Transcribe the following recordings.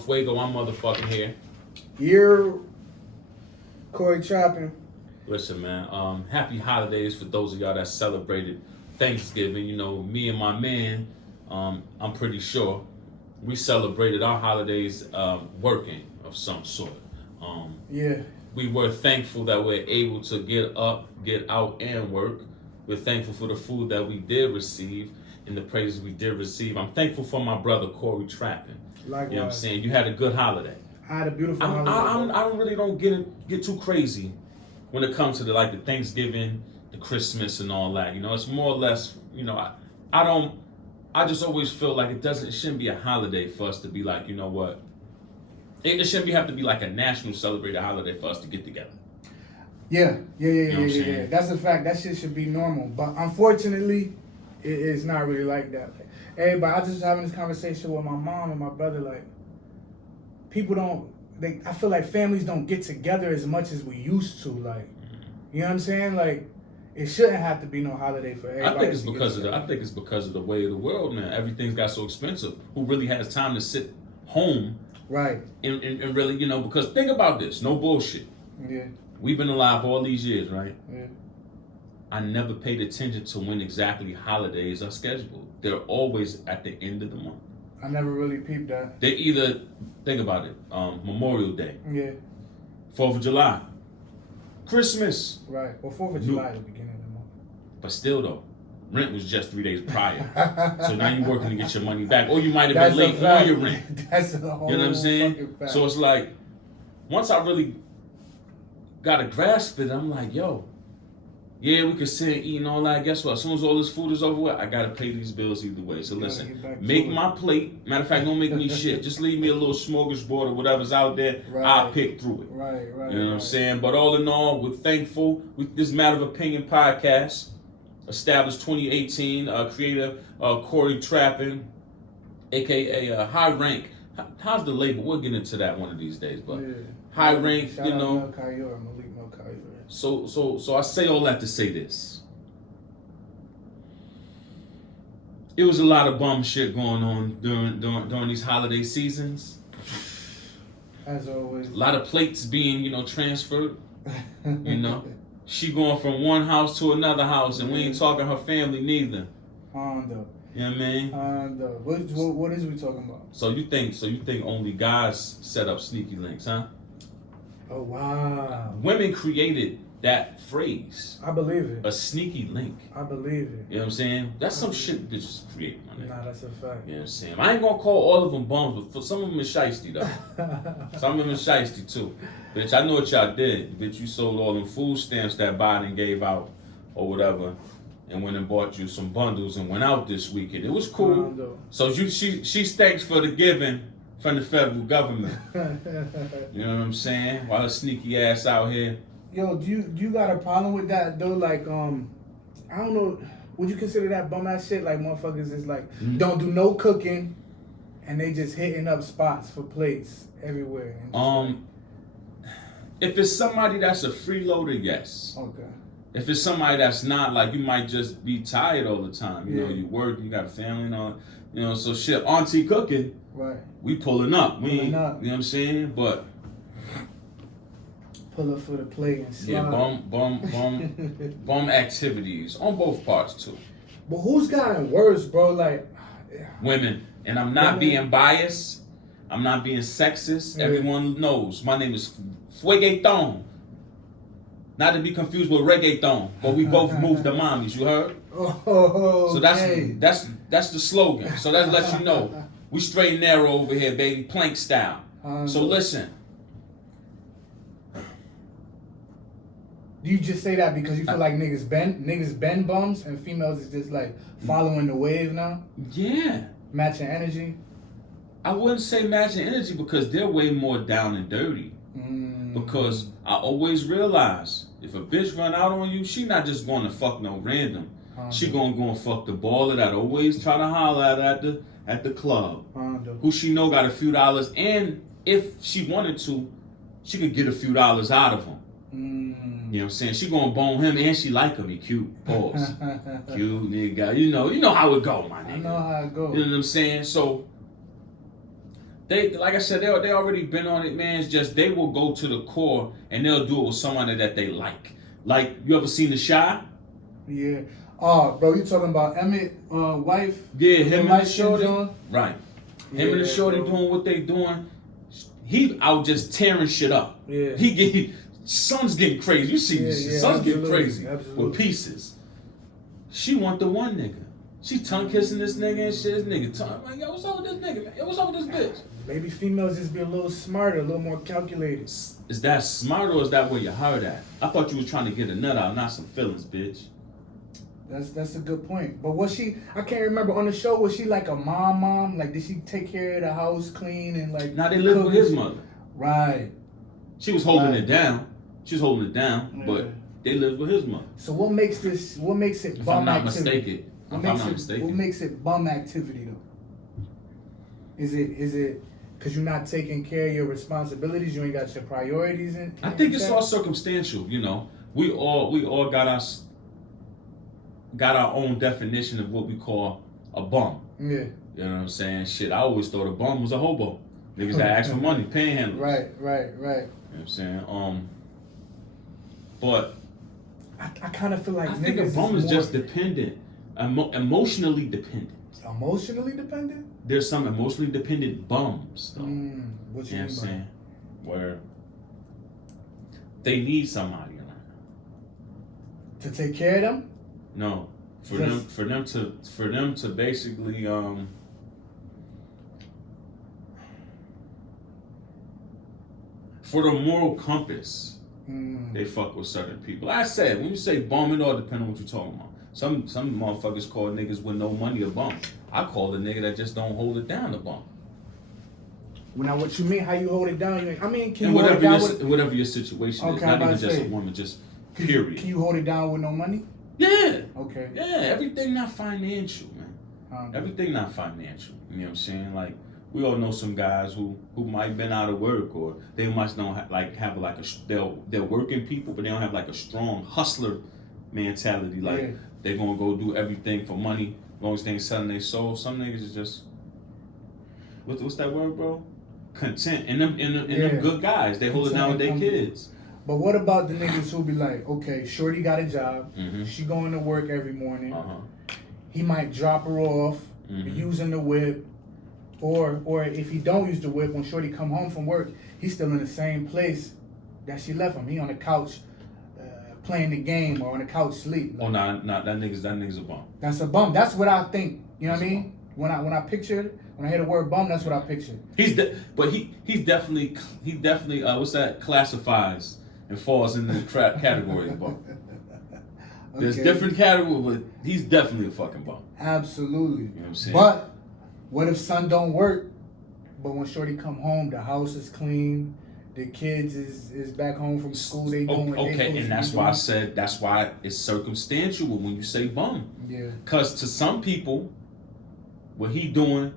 Fuego, I'm motherfucking here. You're Corey Trapping. Listen, man, happy holidays for those of y'all that celebrated Thanksgiving. You know, me and my man, I'm pretty sure, we celebrated our holidays working of some sort. Yeah. We were thankful that we're able to get up, get out, and work. We're thankful for the food that we did receive and the praises we did receive. I'm thankful for my brother, Corey Trapping. Likewise. You know what I'm saying? You had a good holiday. I had a beautiful holiday. I really don't get too crazy when it comes to the Thanksgiving, the Christmas, and all that. You know, it's more or less. You know, I just always feel like it shouldn't be a holiday for us to be like, you know what? It shouldn't have to be like a national celebrated holiday for us to get together. Yeah. You know what I'm saying? That's a fact. That shit should be normal. But unfortunately, it's not really like that. Everybody, I just was having this conversation with my mom and my brother. Like, people don't. I feel like families don't get together as much as we used to. Like, you know what I'm saying? Like, it shouldn't have to be no holiday for everybody. I think it's because of the way of the world, man. Everything's got so expensive. Who really has time to sit home? Right. And really, you know, because think about this. No bullshit. Yeah. We've been alive all these years, right? Yeah. I never paid attention to when exactly holidays are scheduled. They're always at the end of the month. I never really peeped that. They either, think about it, Memorial Day, Yeah. 4th of July, Christmas. Right. Well, 4th of July at the beginning of the month. But still though, rent was just 3 days prior. So now you're working to get your money back. Or you might have been late on your rent. That's a whole You know what I'm saying? fact. So it's like, once I really got a grasp of it, I'm like, yo, yeah, we can sit and eat and all that. Guess what? As soon as all this food is over with, I gotta pay these bills either way. So listen, make my plate. Matter of fact, don't make me shit. Just leave me a little smorgasbord or whatever's out there. Right. I'll pick through it. Right. You know what I'm saying? But all in all, we're thankful. This Matter of Opinion podcast, established 2018, creator Corey Trapping, aka High Rank. How's the label? We'll get into that one of these days. But yeah. High Rank, Shout you out know. Malik Melkayor. So I say all that to say this. It was a lot of bum shit going on during these holiday seasons. As always. A lot of plates being, you know, transferred. You know, she going from one house to another house, and we ain't talking her family neither. Hondo. You know what I mean? Hondo. What is we talking about? So you think only guys set up sneaky links, huh? Oh wow. Women created that phrase. I believe it. A sneaky link. I believe it. You know what I'm saying? That's some shit bitches create, my nigga. Nah, that's a fact. You know what I'm saying? I ain't gonna call all of them bums, but for some of them is shiesty though. Some of them is shiesty too. Bitch, I know what y'all did. Bitch, you sold all them food stamps that Biden gave out or whatever, and went and bought you some bundles and went out this weekend. It was cool. So she thanks for the giving from the federal government. You know what I'm saying? While a sneaky ass out here. Yo, do you got a problem with that though? Like, I don't know. Would you consider that bum ass shit? Like, motherfuckers is like, don't do no cooking, and they just hitting up spots for plates everywhere. And if it's somebody that's a freeloader, yes. Okay. If it's somebody that's not, like, you might just be tired all the time. You know, you work, you got a family and all. You know, so shit, auntie cooking. Right. We pulling up. Pulling up. You know what I'm saying? But pull up for the plate and slide. Yeah, bum activities on both parts too. But who's gotten worse, bro? Like women. And I'm not being biased. I'm not being sexist. Yeah. Everyone knows my name is Fuegueton. Not to be confused with reggaeton, but we both move the mommies. You heard? Oh, so that's the slogan. So that lets you know we straight and narrow over here, baby, plank style. So listen. Do you just say that because you feel like niggas bend bums and females is just like following the wave now? Yeah. Matching energy? I wouldn't say matching energy because they're way more down and dirty. Because I always realize if a bitch run out on you, she not just going to fuck no random. She gonna go and fuck the baller that always try to holler at the club. Who she know got a few dollars, and if she wanted to, she could get a few dollars out of him. You know what I'm saying? She gonna bone him and she like him. He cute. Pause. Cute nigga. You know how it go, my nigga. I know how it go. You know what I'm saying? So They, like I said, they already been on it, man. It's just they will go to the core and they'll do it with someone that they like. Like, you ever seen The Shy? Yeah. Oh, bro, you talking about Emmett, wife? Yeah, him and the shorty. John? Right. Yeah, Him and the shorty bro. doing what they doing. He out just tearing shit up. Yeah. Son's getting crazy. You see this shit. Son's getting crazy with pieces. She want the one nigga. She tongue kissing this nigga and shit. This nigga tongue. Like, yo, what's up with this nigga, man? Yo, what's up with this bitch? Maybe females just be a little smarter, a little more calculated. Is that smart or is that where you heard at? I thought you was trying to get a nut out, not some feelings, bitch. That's a good point. But was she? I can't remember on the show. Was she like a mom? Like, did she take care of the house, clean and like? Now they live with his mother. Right. She was holding it down. She was holding it down, but they lived with his mother. So what makes this? What makes it If bum I'm not activity? mistaken. What makes it bum activity though? Is it because you're not taking care of your responsibilities? You ain't got your priorities in. I think it's all circumstantial. You know, we all got our own definition of what we call a bum. Yeah. You know what I'm saying? Shit, I always thought a bum was a hobo. Niggas that ask for money, panhandlers. Right. You know what I'm saying? But I kind of feel like I think a bum is just dependent, emotionally dependent. Emotionally dependent? There's some emotionally dependent bums, though. What you know what mean I'm by saying? Where they need somebody around. To take care of them? No, for them to basically for the moral compass, they fuck with certain people. Like I said, when you say bum, it all depends on what you're talking about. Some motherfuckers call niggas with no money a bum. I call the nigga that just don't hold it down a bum. Now, what you mean? How you hold it down? Can And you hold it down with? whatever your situation is, not even just a woman, just period. Can you hold it down with no money? Yeah. Okay. Yeah, everything not financial, man. Everything not financial. You know what I'm saying? Like, we all know some guys who might been out of work, or they must don't they're working people, but they don't have like a strong hustler mentality. Like they're gonna go do everything for money, as long as they ain't selling their soul. Some niggas is just what's that word, bro? Content. And them good guys, they hold it down with their kids. But what about the niggas who be like, okay, shorty got a job, she going to work every morning. He might drop her off using the whip. Or if he don't use the whip, when shorty come home from work, he's still in the same place that she left him. He on the couch playing the game, or on the couch sleep. Like, that nigga's a bum. That's a bum. That's what I think. You know what I mean? When I picture it, when I hear the word bum, that's what I picture. He's definitely what's that, classifies and falls in the category of bum. There's different categories, but he's definitely a fucking bum. Absolutely. You know what I'm saying? But what if son don't work, but when shorty come home, the house is clean, the kids is back home from school, they doing what they and that's why I said, that's why it's circumstantial when you say bum. Yeah. Because to some people, what he doing,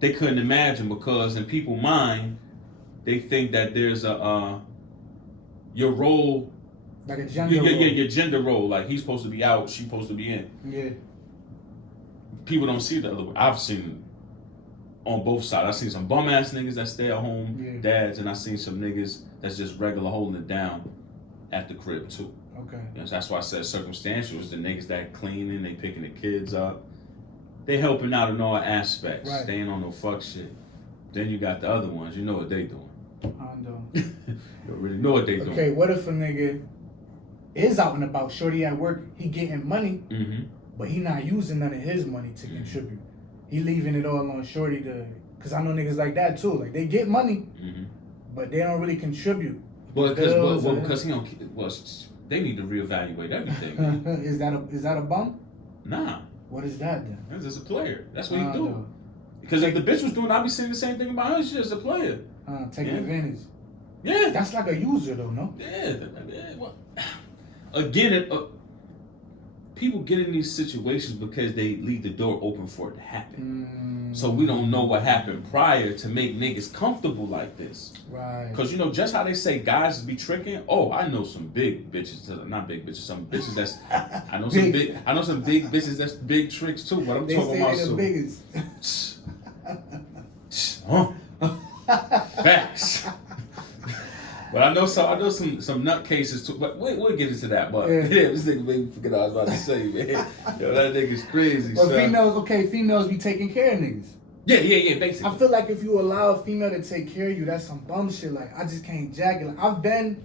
they couldn't imagine, because in people's mind, they think that there's your role, like a gender role. Your gender role, like he's supposed to be out, she's supposed to be in. Yeah. People don't see the other way. I've seen on both sides. I've seen some bum ass niggas that stay at home, dads, and I've seen some niggas that's just regular holding it down at the crib too. Okay. You know, so that's why I said circumstantial is the niggas that cleaning, they picking the kids up, they helping out in all aspects. Right. They ain't on no fuck shit. Then you got the other ones. You know what they doing. I know. You really know what they doing. Okay, what if a nigga is out and about, shorty at work, he getting money, but he not using none of his money to contribute. He leaving it all on shorty because I know niggas like that too. Like, they get money, but they don't really contribute. Well, because he don't. Well, they need to reevaluate everything. Is that a bum? Nah. What is that then? He's just a player. That's what he do. Because if the bitch was doing, I'd be saying the same thing about her. She's just a player. Taking advantage. Yeah. That's like a user though, no? Yeah. Well, again, people get in these situations because they leave the door open for it to happen. So we don't know what happened prior to make niggas comfortable like this. Right. Because, you know, just how they say guys be tricking. Oh, I know some big bitches. Not big bitches. Some bitches that's. I know some big bitches that's big tricks too. But I'm talking about some. Biggest. Facts. But I know some nutcases too. But we'll get into that. But yeah, this nigga made me forget what I was about to say, man. Yo, that nigga's crazy. But females be taking care of niggas. Yeah, basically. I feel like if you allow a female to take care of you, that's some bum shit. Like, I just can't jack it. Like, I've been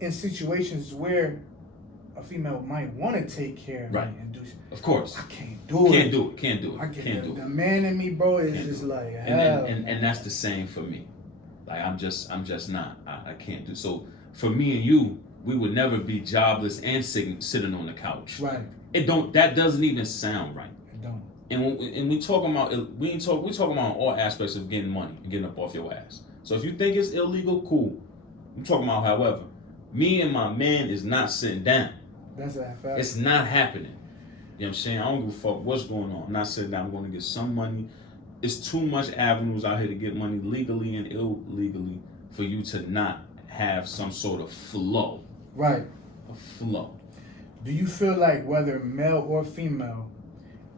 in situations where a female might want to take care of me and do shit. Of course. I can't do it. Can't do it. I can't do it. The man in me, bro, is just like, hell. And that's the same for me. Like, I'm just not. I can't do. So for me and you, we would never be jobless and sitting on the couch. Right. That doesn't even sound right. It don't. And we talking about we talking about all aspects of getting money and getting up off your ass. So if you think it's illegal, cool. I'm talking about, however, me and my man is not sitting down. That's a fact. It's not happening. You know what I'm saying? I don't give a fuck what's going on. I'm not sitting down. I'm going to get some money. It's too much avenues out here to get money legally and illegally for you to not have some sort of flow. Right. A flow. Do you feel like whether male or female,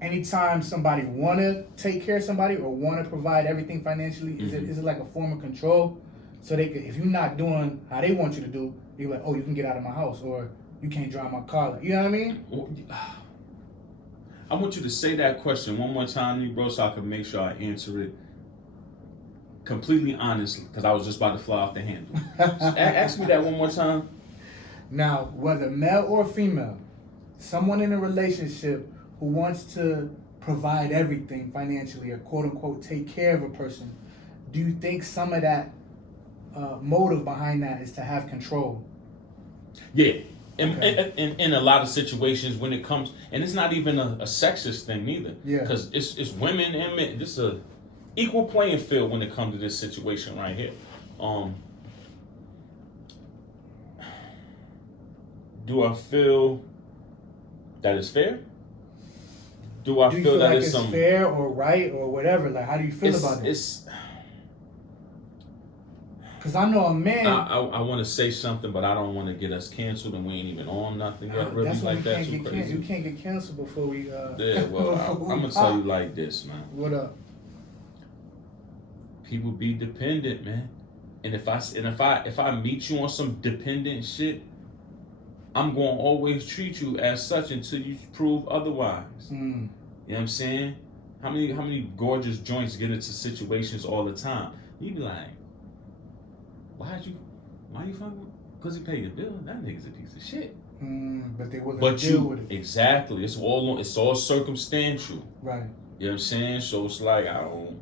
anytime somebody want to take care of somebody or want to provide everything financially, is it like a form of control? So they could, if you're not doing how they want you to do, you're like, oh, you can get out of my house, or you can't drive my car. You know what I mean? I want you to say that question one more time, bro, so I can make sure I answer it completely honestly, because I was just about to fly off the handle. Ask me that one more time. Now, whether male or female, someone in a relationship who wants to provide everything financially or quote unquote take care of a person, do you think some of that motive behind that is to have control? Yeah. In a lot of situations when it comes, and it's not even a sexist thing neither. Yeah. Because it's women and men. This is a equal playing field when it comes to this situation right here. Do I feel that it's fair? Do I feel that like it's fair or right or whatever? Like, how do you feel about it? Because I know a man. I want to say something, but I don't want to get us canceled, and we ain't even on nothing yet. Really, like that too crazy. You can't get canceled before we. Yeah, well, I'm gonna tell you like this, man. What up? People be dependent, man. And if I meet you on some dependent shit, I'm gonna always treat you as such until you prove otherwise. You know what I'm saying? How many gorgeous joints get into situations all the time? You be like, why you fucking? Because he paid your bill. That nigga's a piece of shit. But they wasn't deal with it. Exactly. It's all circumstantial. Right. You know what I'm saying? So it's like I don't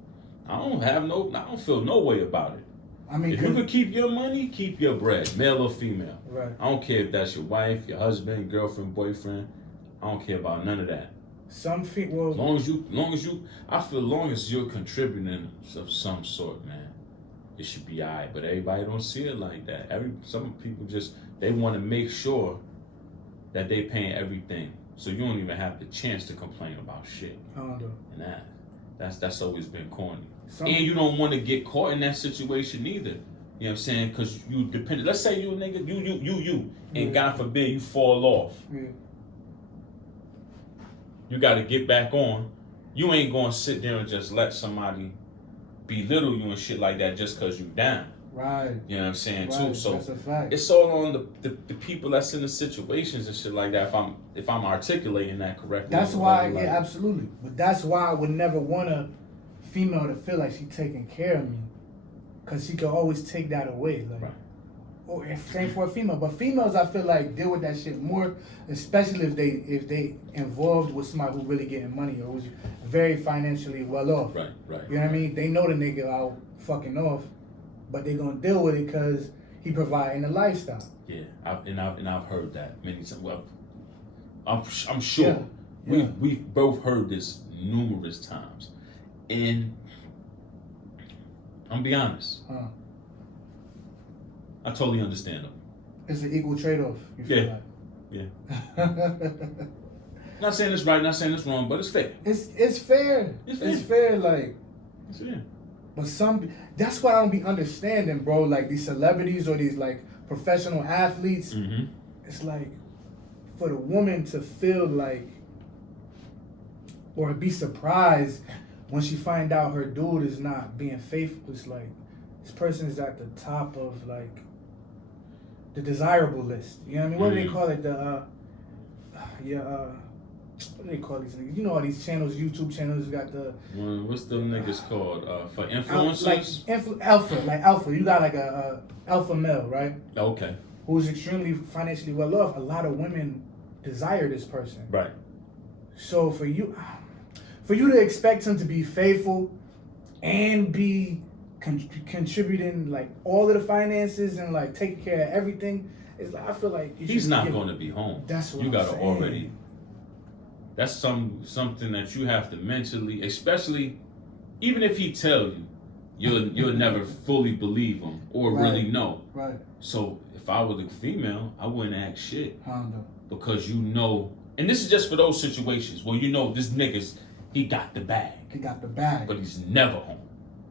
feel no way about it. I mean, if you could keep your money, keep your bread, male or female. Right. I don't care if that's your wife, your husband, girlfriend, boyfriend. I don't care about none of that. Some people. As long as you're contributing of some sort, man, it should be alright. But everybody don't see it like that. Some people they want to make sure that they paying everything, so you don't even have the chance to complain about shit. And that's always been corny. And you don't want to get caught in that situation either. You know what I'm saying? Because you depend. Let's say you a nigga, you, and God forbid you fall off. Yeah. You got to get back on. You ain't going to sit there and just let somebody belittle you and shit like that just because you down. Right. You know what I'm saying too. So that's a fact. It's all on the people that's in the situations and shit like that. If I'm articulating that correctly. That's why, yeah, absolutely. But that's why I would never want a female to feel like she's taking care of me, because she could always take that away. Like, right. Or same for a female. But females, I feel like, deal with that shit more, especially if they involved with somebody who really getting money or who's very financially well off. Right. You know what I mean? They know the nigga out fucking off, but they gonna deal with it because he providing the lifestyle. Yeah, I've heard that many times. Well, I'm sure we've both heard this numerous times, and I'm gonna be honest. I totally understand them. It's an equal trade-off. You feel like? Yeah. Not saying it's right, not saying it's wrong, but it's fair. It's fair. It's fair. Like. It's fair. But that's what I don't be understanding, bro. Like these celebrities or these like professional athletes, it's like for the woman to feel like or be surprised when she find out her dude is not being faithful, it's like this person is at the top of like the desirable list. You know what I mean? What do they call it? What do they call these niggas? You know all these channels, YouTube channels got the what's them niggas called? For influencers? Alpha. You got like a alpha male, right? Okay. Who's extremely financially well off. A lot of women desire this person. Right. So for you to expect him to be faithful and be contributing like all of the finances and like taking care of everything, it's like I feel like he's not going to be home. That's what you gotta saying. already. That's something that you have to mentally, especially, even if he tell you, you'll never fully believe him or really know. Right. So if I was a female, I wouldn't act shit Honda. because you know, and this is just for those situations where you know this nigga's he got the bag. He got the bag, but he's never home.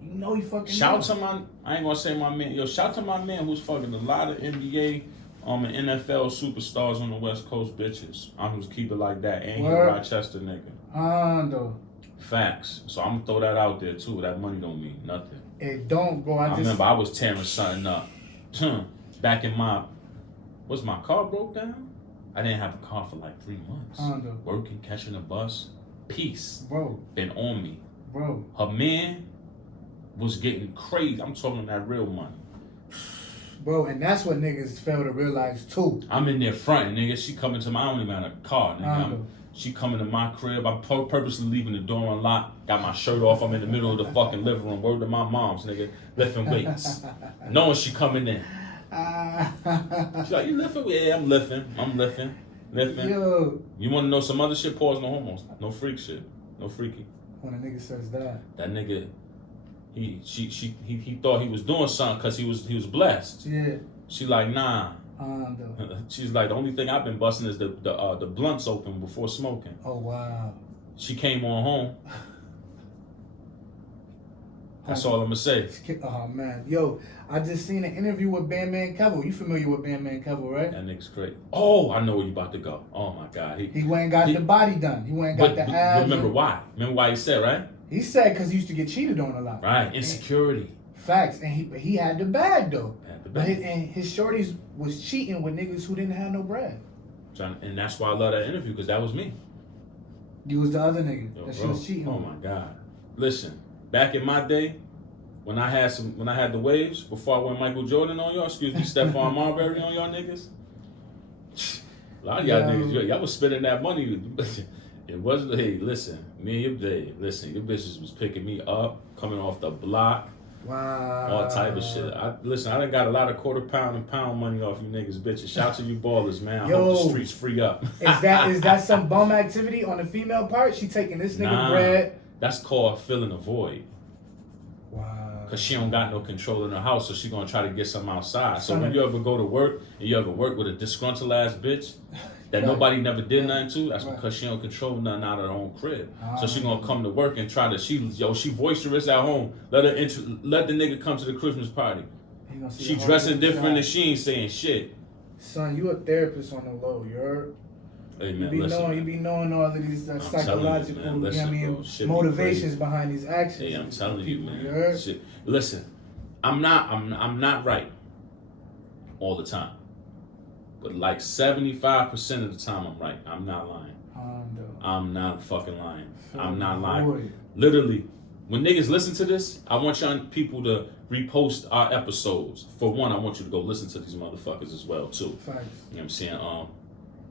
You know he fucking. Shout to my, I ain't gonna say my man. Yo, shout to my man who's fucking a lot of NBA. And NFL superstars on the West Coast, bitches. I'm just keep it like that. And he a Rochester nigga. Honda. Facts. So I'm gonna throw that out there too. That money don't mean nothing. It don't, bro. I remember I was tearing something up. Back in my car broke down? I didn't have a car for like 3 months. Honda. Working, catching a bus. Peace. Bro. Been on me. Bro. Her man was getting crazy. I'm talking that real money. Bro, and that's what niggas fail to realize too. I'm in there fronting, nigga. She coming to my, I don't even have a car, nigga. She coming to my crib. I'm purposely leaving the door unlocked. Got my shirt off. I'm in the middle of the fucking living room. Word to my mom's, nigga. Lifting weights. Knowing she coming in. She's like, you lifting? Yeah, I'm lifting. Yo. You want to know some other shit? Pause, no homos. No freak shit. No freaky. When a nigga says that. That nigga... He thought he was doing something because he was blessed. Yeah. She like, nah. She's like, the only thing I've been busting is the blunts open before smoking. Oh wow. She came on home. That's all I'm gonna say. Oh man, yo, I just seen an interview with Bandman Kevo. You familiar with Bandman Kevo, right? That nigga's great. Oh, I know where you about to go. Oh my God. He went and got the body done. He went and got the abs. Remember why? Remember why he said, right? He said because he used to get cheated on a lot. Right, insecurity. Facts, and he had the bag though. Had the bag. But his shorties was cheating with niggas who didn't have no bread. And that's why I love that interview, because that was me. You was the other nigga that she bro, was cheating. Oh my God! Listen, back in my day, when I had the waves before I went Michael Jordan on y'all, Stephon Marbury on y'all niggas. A lot of y'all niggas, y'all was spending that money. It wasn't. Hey, listen, me and your your bitches was picking me up, coming off the block. Wow. All type of shit. I done got a lot of quarter pound and pound money off you niggas, bitches. Shout to you ballers, man. I hope the streets free up. Is that some bum activity on the female part? She taking this nigga bread? That's called filling a void. Wow. Cause she don't got no control in her house, so she gonna try to get something outside. So when you ever go to work and you ever work with a disgruntled ass bitch that nobody never did nothing to, that's because she don't control nothing out of her own crib. So she gonna come to work and try to she boisterous at home. Let the nigga come to the Christmas party. She dressing different and she ain't saying shit. Son, you a therapist on the low, you heard? Hey man, you be knowing all of these psychological, you, man, motivations behind these actions. Hey, I'm telling you, man. Shit. Listen, I'm not right all the time. But like 75% of the time I'm right. I'm not lying. I'm not fucking lying. I'm not lying. Literally, when niggas listen to this, I want y'all people to repost our episodes. For one, I want you to go listen to these motherfuckers as well too. Facts. You know what I'm saying?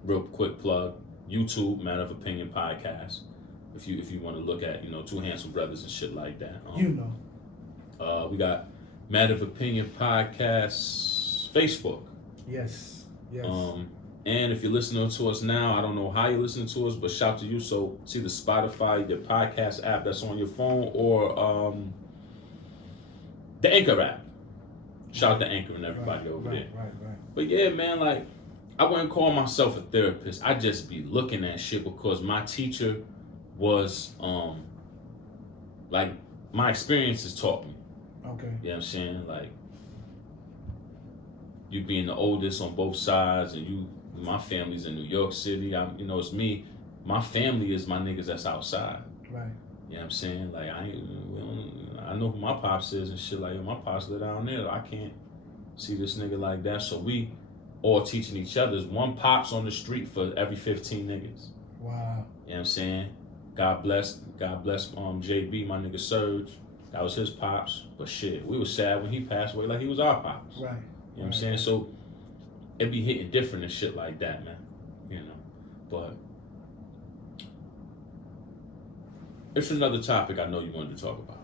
Real quick plug, YouTube, Matter of Opinion podcast. If you want to look at, two handsome brothers and shit like that. We got Matter of Opinion podcast Facebook. Yes. And if you're listening to us now, I don't know how you're listening to us, but shout to you. So it's either Spotify, the podcast app that's on your phone, or the Anchor app. Shout out to Anchor and everybody over there. Right. But yeah, man, like, I wouldn't call myself a therapist. I just be looking at shit because my teacher was, like, my experiences taught me. Okay. You know what I'm saying? Like, you being the oldest on both sides, and my family's in New York City. It's me. My family is my niggas that's outside. Right. You know what I'm saying? Like, I know who my pops is and shit. Like, my pops live down there. I can't see this nigga like that. So we all teaching each other. There's one pops on the street for every 15 niggas. Wow. You know what I'm saying? God bless JB, my nigga Serge. That was his pops. But shit, we was sad when he passed away like he was our pops. Right. You know what I'm saying? So it be hitting different and shit like that, man. You know. But it's another topic I know you wanted to talk about.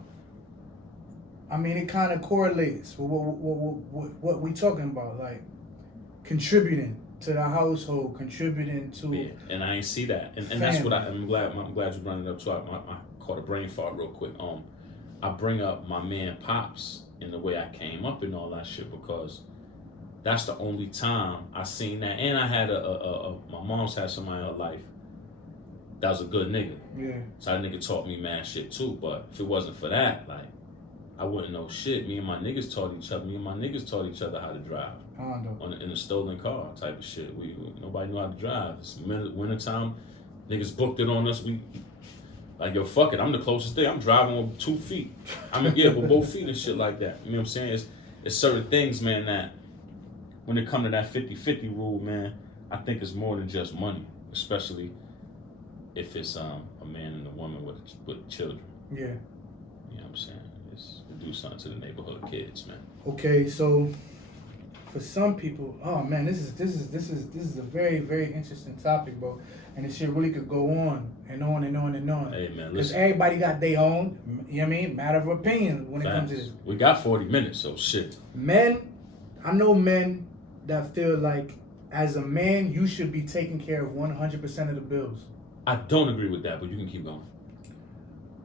I mean, it kind of correlates with what we talking about, like contributing to the household, contributing to. Yeah, and I ain't see that, and that's what I'm glad you brought it up too. I caught a brain fart real quick. I bring up my man Pops and the way I came up and all that shit because that's the only time I seen that, and I had my mom's had somebody in her life that was a good nigga. Yeah. So that nigga taught me mad shit too. But if it wasn't for that, like, I wouldn't know shit. Me and my niggas taught each other how to drive. In a stolen car type of shit. Nobody knew how to drive. It's wintertime. Niggas booked it on us. We like, yo, fuck it. I'm the closest thing. I'm driving with 2 feet. With both feet and shit like that. You know what I'm saying? It's certain things, man, that when it come to that 50-50 rule, man, I think it's more than just money, especially if it's a man and a woman with children. Yeah. You know what I'm saying? It's to do something to the neighborhood kids, man. Okay, so for some people, oh man, this is a very, very interesting topic, bro. And this shit really could go on and on and on and on. Hey man, because listen. everybody got their own, you know what I mean, matter of opinion when it comes to this. We got 40 minutes, so shit. I know men that feel like as a man, you should be taking care of 100% of the bills. I don't agree with that, but you can keep going.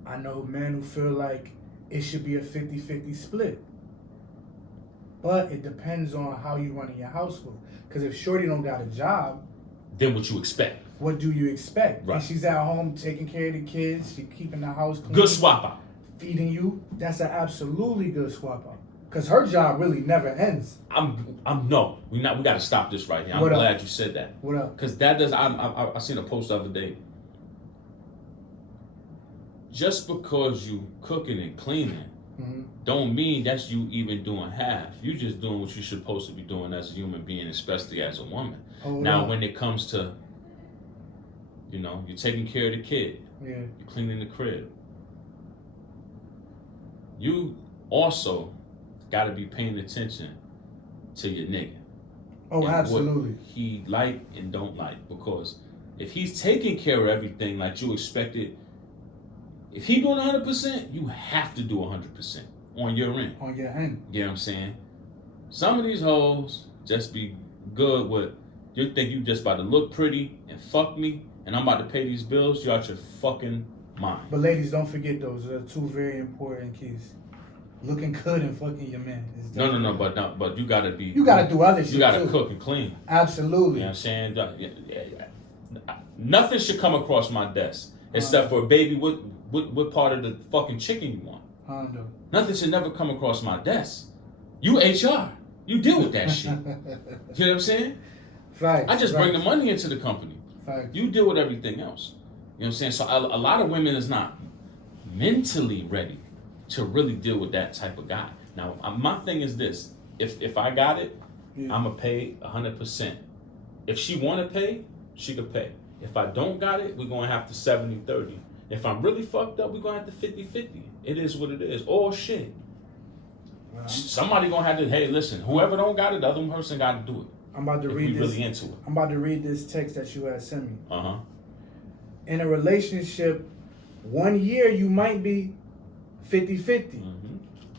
I know men who feel like it should be a 50-50 split. But it depends on how you running your household. Because if Shorty don't got a job, then what you expect? What do you expect? Right. And she's at home taking care of the kids, she keeping the house clean. Good swap out. Feeding you. That's an absolutely good swap out. Because her job really never ends. We got to stop this right here. I'm glad you said that. What up? Because that does. I seen a post the other day. Just because you cooking and cleaning, don't mean that's you even doing half. You just doing what you're supposed to be doing as a human being, especially as a woman. When it comes to, you're taking care of the kid, you're cleaning the crib. You also got to be paying attention to your nigga. Oh, absolutely. What he like and don't like, because if he's taking care of everything like you expected, if he doing 100%, you have to do 100% on your end. On your end. You know what I'm saying? Some of these hoes just be good with, you think you just about to look pretty and fuck me, and I'm about to pay these bills, you're out your fucking mind. But ladies, don't forget those. Those are two very important keys. Looking good and fucking your man. No, but you gotta be. You gotta do other shit. You gotta too. Cook and clean. Absolutely. You know what I'm saying? Nothing should come across my desk except for, baby, what part of the fucking chicken you want? Hondo. Nothing should never come across my desk. You HR. You deal with that shit. You know what I'm saying? Right. I just bring the money into the company. Right. You deal with everything else. You know what I'm saying? So a lot of women is not mentally ready to really deal with that type of guy. Now, my thing is this. If I got it, I'm going to pay 100%. If she want to pay, she could pay. If I don't got it, we're going to have to 70-30. If I'm really fucked up, we're going to have to 50-50. It is what it is. Oh, shit. Well, somebody going to have to, hey, listen, whoever don't got it, the other person got to do it. I'm about to read this. Really into it. I'm about to read this text that you had sent me. Uh-huh. In a relationship, 1 year you might be 50-50.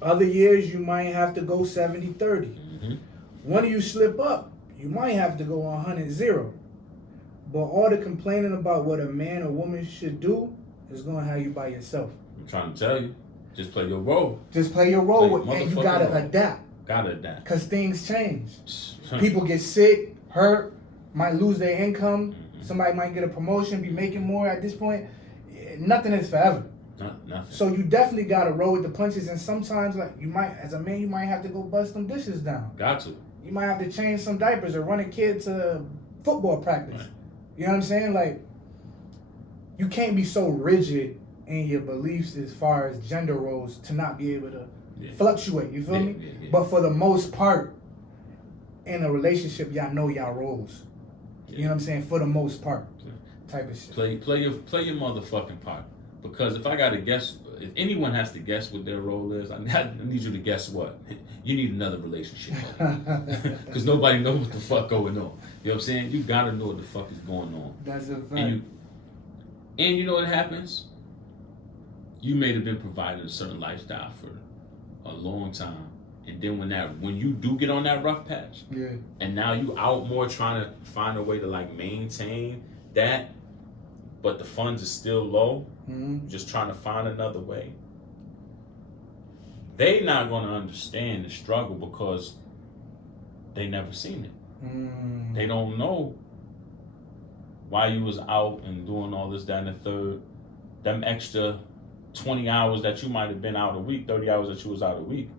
Other years you might have to go 70-30. One of you slip up, you might have to go 100-0. But all the complaining about what a man or woman should do is going to have you by yourself. I'm trying to tell you, just play your role. Just play your role, and you got to adapt. Gotta adapt. Because things change. People get sick, hurt, might lose their income. Somebody might get a promotion, be making more at this point. Nothing is forever. Nothing. So you definitely got to roll with the punches, and sometimes, like, you might, as a man, you might have to go bust some dishes down. Got to. You might have to change some diapers or run a kid to football practice. Right. You know what I'm saying? Like, you can't be so rigid in your beliefs as far as gender roles to not be able to fluctuate. You feel me? Yeah. But for the most part, in a relationship, y'all know y'all roles. You know what I'm saying? For the most part, type of shit. Play your motherfucking part. Because if I gotta guess, if anyone has to guess what their role is, I need you to guess what. You need another relationship. Because nobody knows what the fuck going on. You know what I'm saying? You gotta know what the fuck is going on. That's a fact. And you know what happens? You may have been provided a certain lifestyle for a long time. And then when you do get on that rough patch, and now you out more trying to find a way to like maintain that, but the funds is still low, just trying to find another way. They not gonna understand the struggle because they never seen it. They don't know why you was out and doing all this, that, and the third. Them extra 20 hours that you might have been out a week, 30 hours that you was out a week,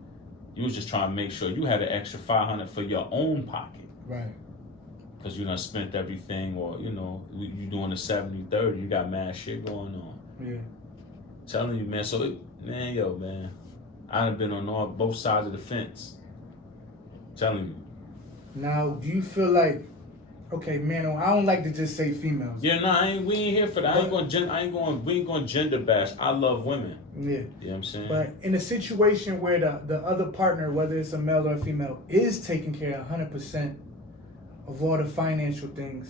you was just trying to make sure you had an extra $500 for your own pocket. Right. Because you done spent everything, or, you know, you doing the 70-30, you got mad shit going on. Yeah. Telling you, man. So, man, I done been on both sides of the fence. Telling you. Now, do you feel like, okay, man, I don't like to just say females. Yeah, we ain't here for that. We ain't going gender bash. I love women. Yeah. You know what I'm saying? But in a situation where the other partner, whether it's a male or a female, is taking care of 100% of all the financial things,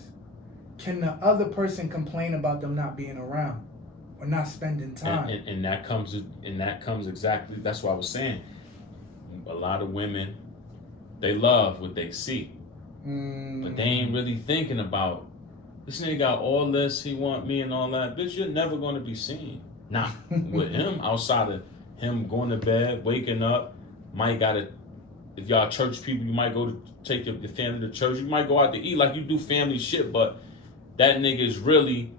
can the other person complain about them not being around or not spending time? And that comes exactly, that's what I was saying. A lot of women, they love what they see. But they ain't really thinking about, this nigga got all this, he want me and all that. Bitch, you're never going to be seen. Not with him, outside of him going to bed, waking up. Might gotta, if y'all church people, you might go to take your family to church. You might go out to eat like you do family shit, but that nigga is really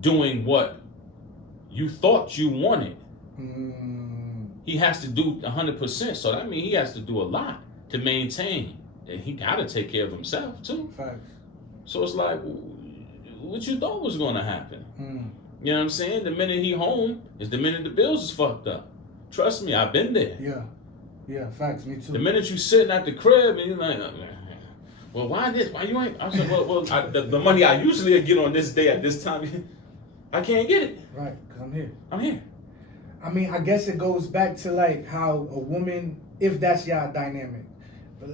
doing what you thought you wanted. He has to do 100%, so that means he has to do a lot to maintain. And he gotta take care of himself too. Facts. So it's like, what you thought was gonna happen? You know what I'm saying? The minute he home is the minute the bills is fucked up. Trust me, I've been there. Yeah, facts, me too. The minute you sitting at the crib and you're like, well, why this? Why you ain't? I said, the money I usually get on this day at this time, I can't get it. Right, because I'm here. I'm here. I mean, I guess it goes back to like how a woman, if that's y'all dynamic, but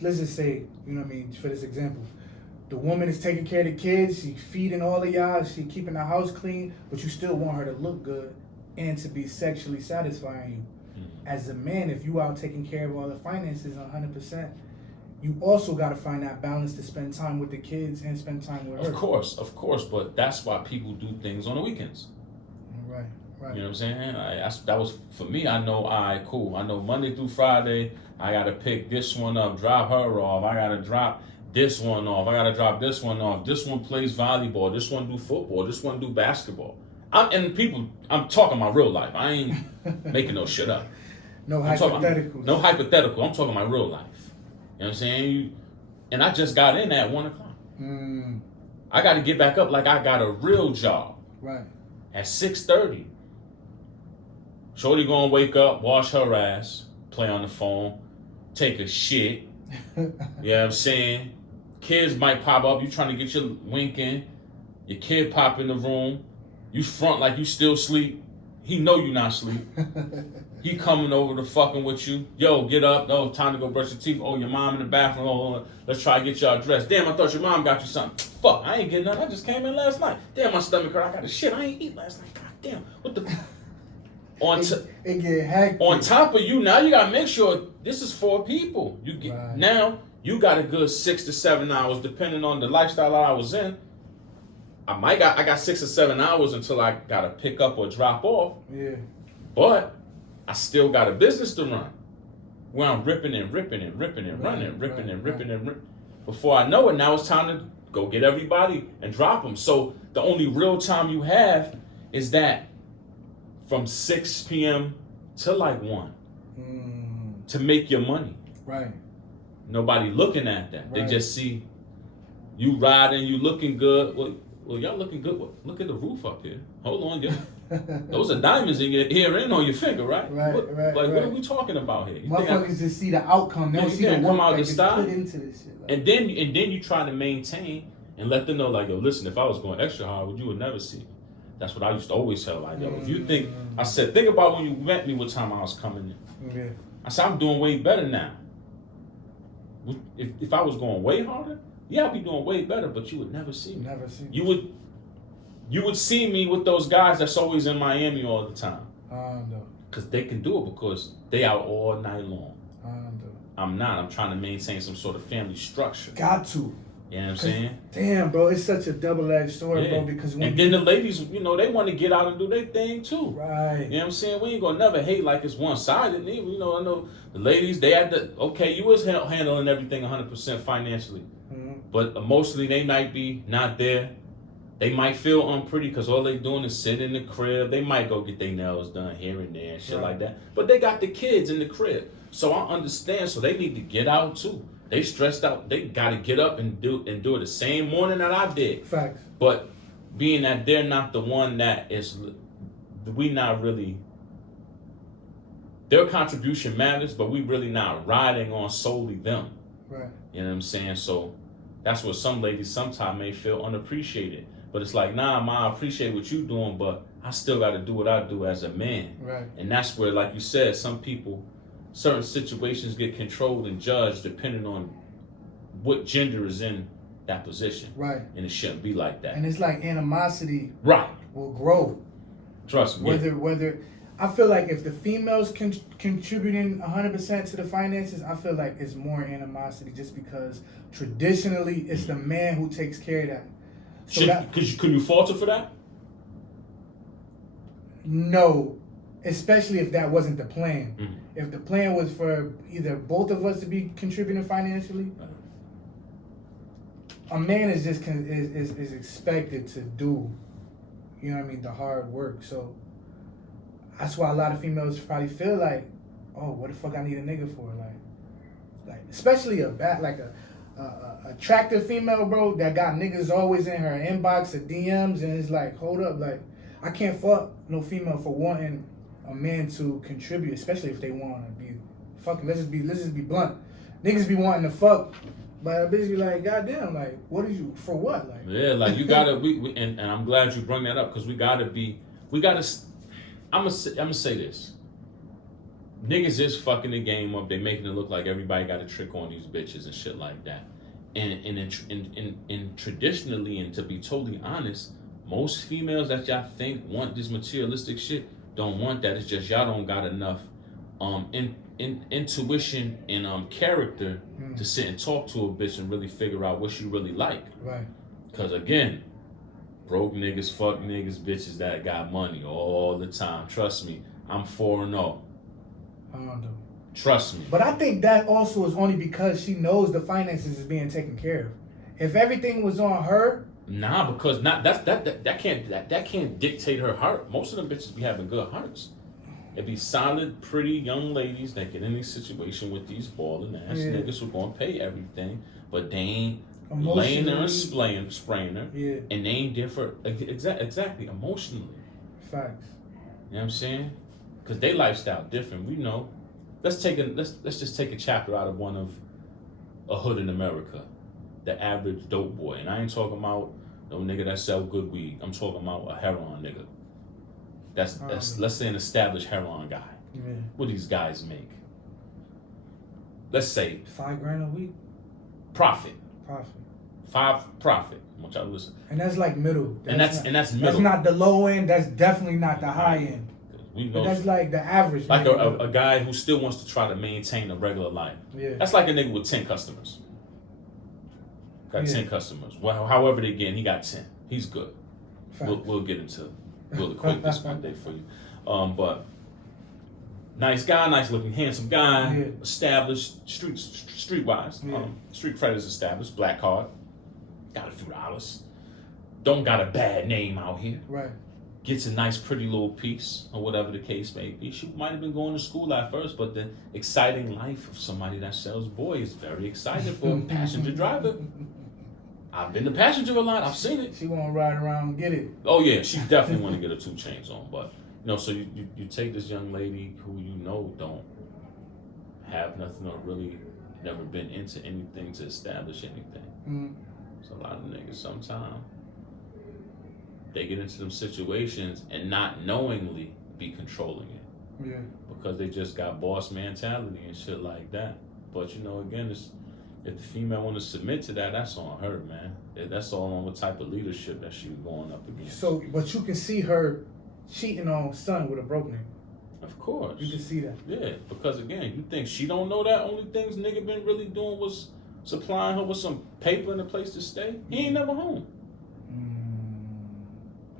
let's just say, you know what I mean, for this example, the woman is taking care of the kids, she feeding all of y'all, she keeping the house clean, but you still want her to look good and to be sexually satisfying you. As a man, if you out taking care of all the finances 100%, you also got to find that balance to spend time with the kids and spend time with her. Of course, but that's why people do things on the weekends. Right. You know what I'm saying? That was, for me, I know, all right, cool. I know Monday through Friday, I got to pick this one up, drop her off. I got to drop this one off. I got to drop this one off. This one plays volleyball. This one do football. This one do basketball. I'm talking my real life. I ain't making no shit up. No hypotheticals. No hypothetical. I'm talking my real life. You know what I'm saying? And I just got in at 1 o'clock. I got to get back up like I got a real job. Right. At 6:30. Shorty gonna wake up, wash her ass, play on the phone, take a shit. You know what I'm saying? Kids might pop up, you trying to get your wink in. Your kid pop in the room. You front like you still sleep. He know you not sleep. He coming over to fucking with you. Yo, get up. Oh, time to go brush your teeth. Oh, your mom in the bathroom. Oh, let's try to get y'all dressed. Damn, I thought your mom got you something. Fuck, I ain't getting nothing. I just came in last night. Damn, my stomach hurt. I got a shit. I ain't eat last night. God damn. What the... It get hectic. On top of you, now you gotta make sure this is 4 people. You get right. Now you got a good 6 to 7 hours, depending on the lifestyle I was in. I got 6 or 7 hours until I gotta pick up or drop off. Yeah. But I still got a business to run, where I'm ripping and running, ripping and ripping. Before I know it, now it's time to go get everybody and drop them. So the only real time you have is that from 6 p.m. to like 1 to make your money. Right. Nobody looking at that. Right. They just see you riding, you looking good. Well, well, y'all looking good. Look at the roof up here. Hold on, yo. Those are diamonds in your ear and on your finger, right? Right. What are we talking about here? Motherfuckers just see the outcome. They don't see the work that gets put into this shit. Like. And then you try to maintain and let them know, like, yo, listen, if I was going extra hard, you would never see me. That's what I used to always tell, like, yo, if you think, I said, think about when you met me, what time I was coming in. Yeah. I said, I'm doing way better now. If I was going way harder, yeah, I'd be doing way better, but you would never see me. Never see me. You would see me with those guys that's always in Miami all the time. No. Because they can do it because they out all night long. No. I'm not. I'm trying to maintain some sort of family structure. Got to. You know what I'm saying? Damn, bro, it's such a double-edged sword, bro, because when then the ladies, they want to get out and do their thing too. Right. You know what I'm saying? We ain't gonna never hate like it's one-sided. I know the ladies, they had you was handling everything 100% financially. Mm-hmm. But emotionally, they might be not there. They might feel unpretty because all they doing is sit in the crib. They might go get their nails done here and there and shit like that. But they got the kids in the crib. So I understand. So they need to get out too. They stressed out. They got to get up and do it the same morning that I did. Facts. But being that they're not the one that is, we not really, their contribution matters, but we really not riding on solely them. Right. You know what I'm saying? So that's what some ladies sometimes may feel unappreciated. But it's like, nah, Ma, I appreciate what you doing, but I still got to do what I do as a man. Right. And that's where, like you said, certain situations get controlled and judged depending on what gender is in that position. Right. And it shouldn't be like that. And it's like animosity will grow. Trust me. Whether I feel like if the female's contributing 100% to the finances, I feel like it's more animosity just because traditionally it's the man who takes care of that. So could you falter for that? No, especially if that wasn't the plan. Mm-hmm. If the plan was for either both of us to be contributing financially, a man is just is expected to do, the hard work. So that's why a lot of females probably feel like, oh, what the fuck I need a nigga for? Like especially a attractive female, bro, that got niggas always in her inbox or DMs, and it's like, hold up, like I can't fuck no female for wanting a man to contribute, especially if they want to be fucking. Let's just be blunt. Niggas be wanting to fuck, but a bitch be like, goddamn, like what is you for what? Like yeah, like you gotta and I'm glad you brought that up because we gotta. I'm gonna say this. Niggas is fucking the game up. They making it look like everybody got a trick on these bitches and shit like that. And traditionally, and to be totally honest, most females that y'all think want this materialistic shit don't want that. It's just y'all don't got enough intuition and character to sit and talk to a bitch and really figure out what she really like. Right. Because again, broke niggas, fuck niggas, bitches that got money all the time. Trust me, I'm 4-0. I don't know. Trust me. But I think that also is only because she knows the finances is being taken care of. If everything was on her, nah, because that can't dictate her heart. Most of them bitches be having good hearts. It be solid, pretty young ladies that get in this situation with these balling ass niggas who gonna pay everything, but they ain't laying there and spraying her, and they ain't different. Exactly, emotionally. Facts. You know what I'm saying? Because they lifestyle different. We know. Let's just take a chapter out of one of A Hood in America, the average dope boy, and I ain't talking about no nigga that sell good weed. I'm talking about a heroin nigga. That's let's say an established heroin guy. Yeah. What do these guys make? Let's say $5,000 a week. Profit. 5 profit. I want y'all to listen. And that's like middle. That's middle. That's not the low end. That's definitely not the high end. But that's like the average. Like a guy who still wants to try to maintain a regular life. Yeah. That's like a nigga with 10 customers. Got 10 customers. Well, however they get in, he got 10. He's good. We'll get into. We'll equate this one day for you. But nice guy, nice looking, handsome guy, established, streetwise. Street credit is established, black card, got a few dollars. Don't got a bad name out here. Right. Gets a nice, pretty little piece, or whatever the case may be. She might have been going to school at first, but the exciting life of somebody that sells boy is very exciting for a passenger driver. I've been the passenger a lot. I've seen it. She want to ride around and get it. Oh yeah, she definitely want to get her 2 chains on. But so you take this young lady who don't have nothing or really never been into anything to establish anything. Mm. So a lot of niggas sometimes they get into them situations and not knowingly be controlling it. Yeah. Because they just got boss mentality and shit like that. But again, if the female want to submit to that, that's on her, man. That's all on what type of leadership that she was going up against. So, but you can see her cheating on son with a broke nigga. Of course. You can see that. Yeah, because again, you think she don't know that only things nigga been really doing was supplying her with some paper and a place to stay? He ain't never home.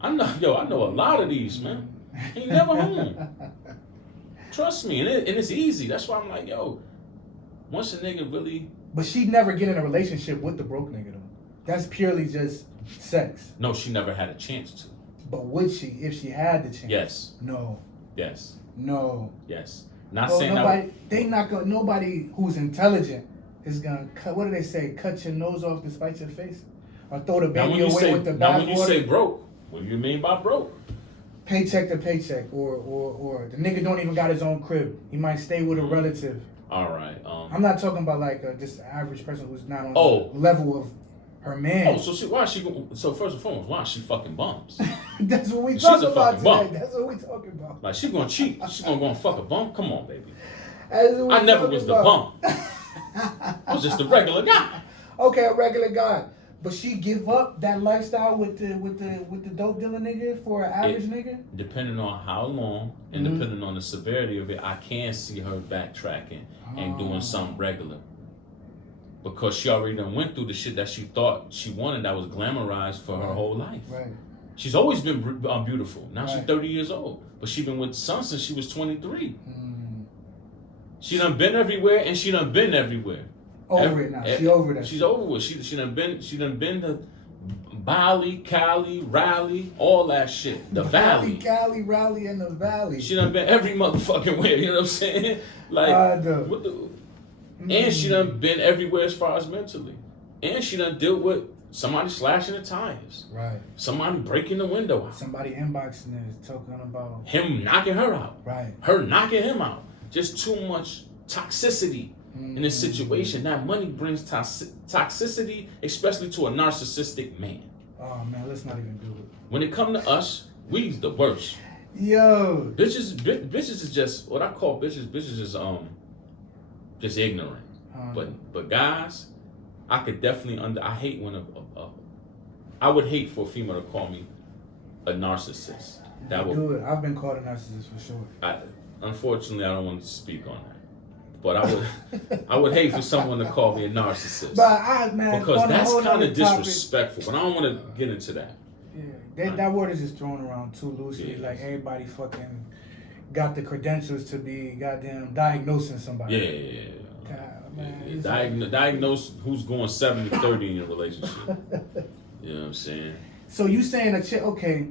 I know a lot of these, man. He ain't never home. Trust me, and it's easy. That's why I'm like, once a nigga really... But she'd never get in a relationship with the broke nigga, though. That's purely just sex. No, she never had a chance to. But would she if she had the chance? Yes. No. Yes. No. Yes. Not saying nobody who's intelligent is gonna cut. What do they say? Cut your nose off to spite your face, or throw the baby away with the bathwater. Now, when you say broke, what do you mean by broke? Paycheck to paycheck, or the nigga don't even got his own crib. He might stay with a relative. All right. I'm not talking about like just an average person who's not on the level of her man. Oh, so first and foremost, why is she fucking bums? That's what we talking about today. Bum. That's what we talking about. Like she gonna cheat? She gonna go and fuck a bum? Come on, baby. I never was the bum. I was just a regular guy. Okay, a regular guy. But she give up that lifestyle with the dope dealer nigga for an average nigga? Depending on how long and depending on the severity of it, I can see her backtracking and doing something regular. Because she already done went through the shit that she thought she wanted that was glamorized for her whole life. Right. She's always been beautiful. Now she's 30 years old. But she been with son since she was 23. She done been everywhere and she done been everywhere. Over it now. She over that. She's over with. She done been to Bali, Cali, Raleigh, all that shit. The Valley. Cali, Raleigh, and the Valley. She done been every motherfucking where, you know what I'm saying? Like, what the... And she done been everywhere as far as mentally. And she done dealt with somebody slashing the tires. Right. Somebody breaking the window out. Somebody inboxing her, talking about... him knocking her out. Right. Her knocking him out. Just too much toxicity in this situation. That money brings toxicity, especially to a narcissistic man. Oh, man, let's not even do it. When it come to us, we's the worst. Yo. Bitches is just... What I call bitches is... just ignorant. But guys, I could definitely I hate when I would hate for a female to call me a narcissist. Do it. I've been called a narcissist for sure. Unfortunately, I don't want to speak on that. But I would hate for someone to call me a narcissist. But because that's kind of disrespectful. But I don't want to get into that. Yeah, that word is just thrown around too loosely. Like everybody fucking got the credentials to be goddamn diagnosing somebody. Yeah. God, man, diagnose who's going 70-30 in your relationship. You know what I'm saying? So you saying a chick, okay,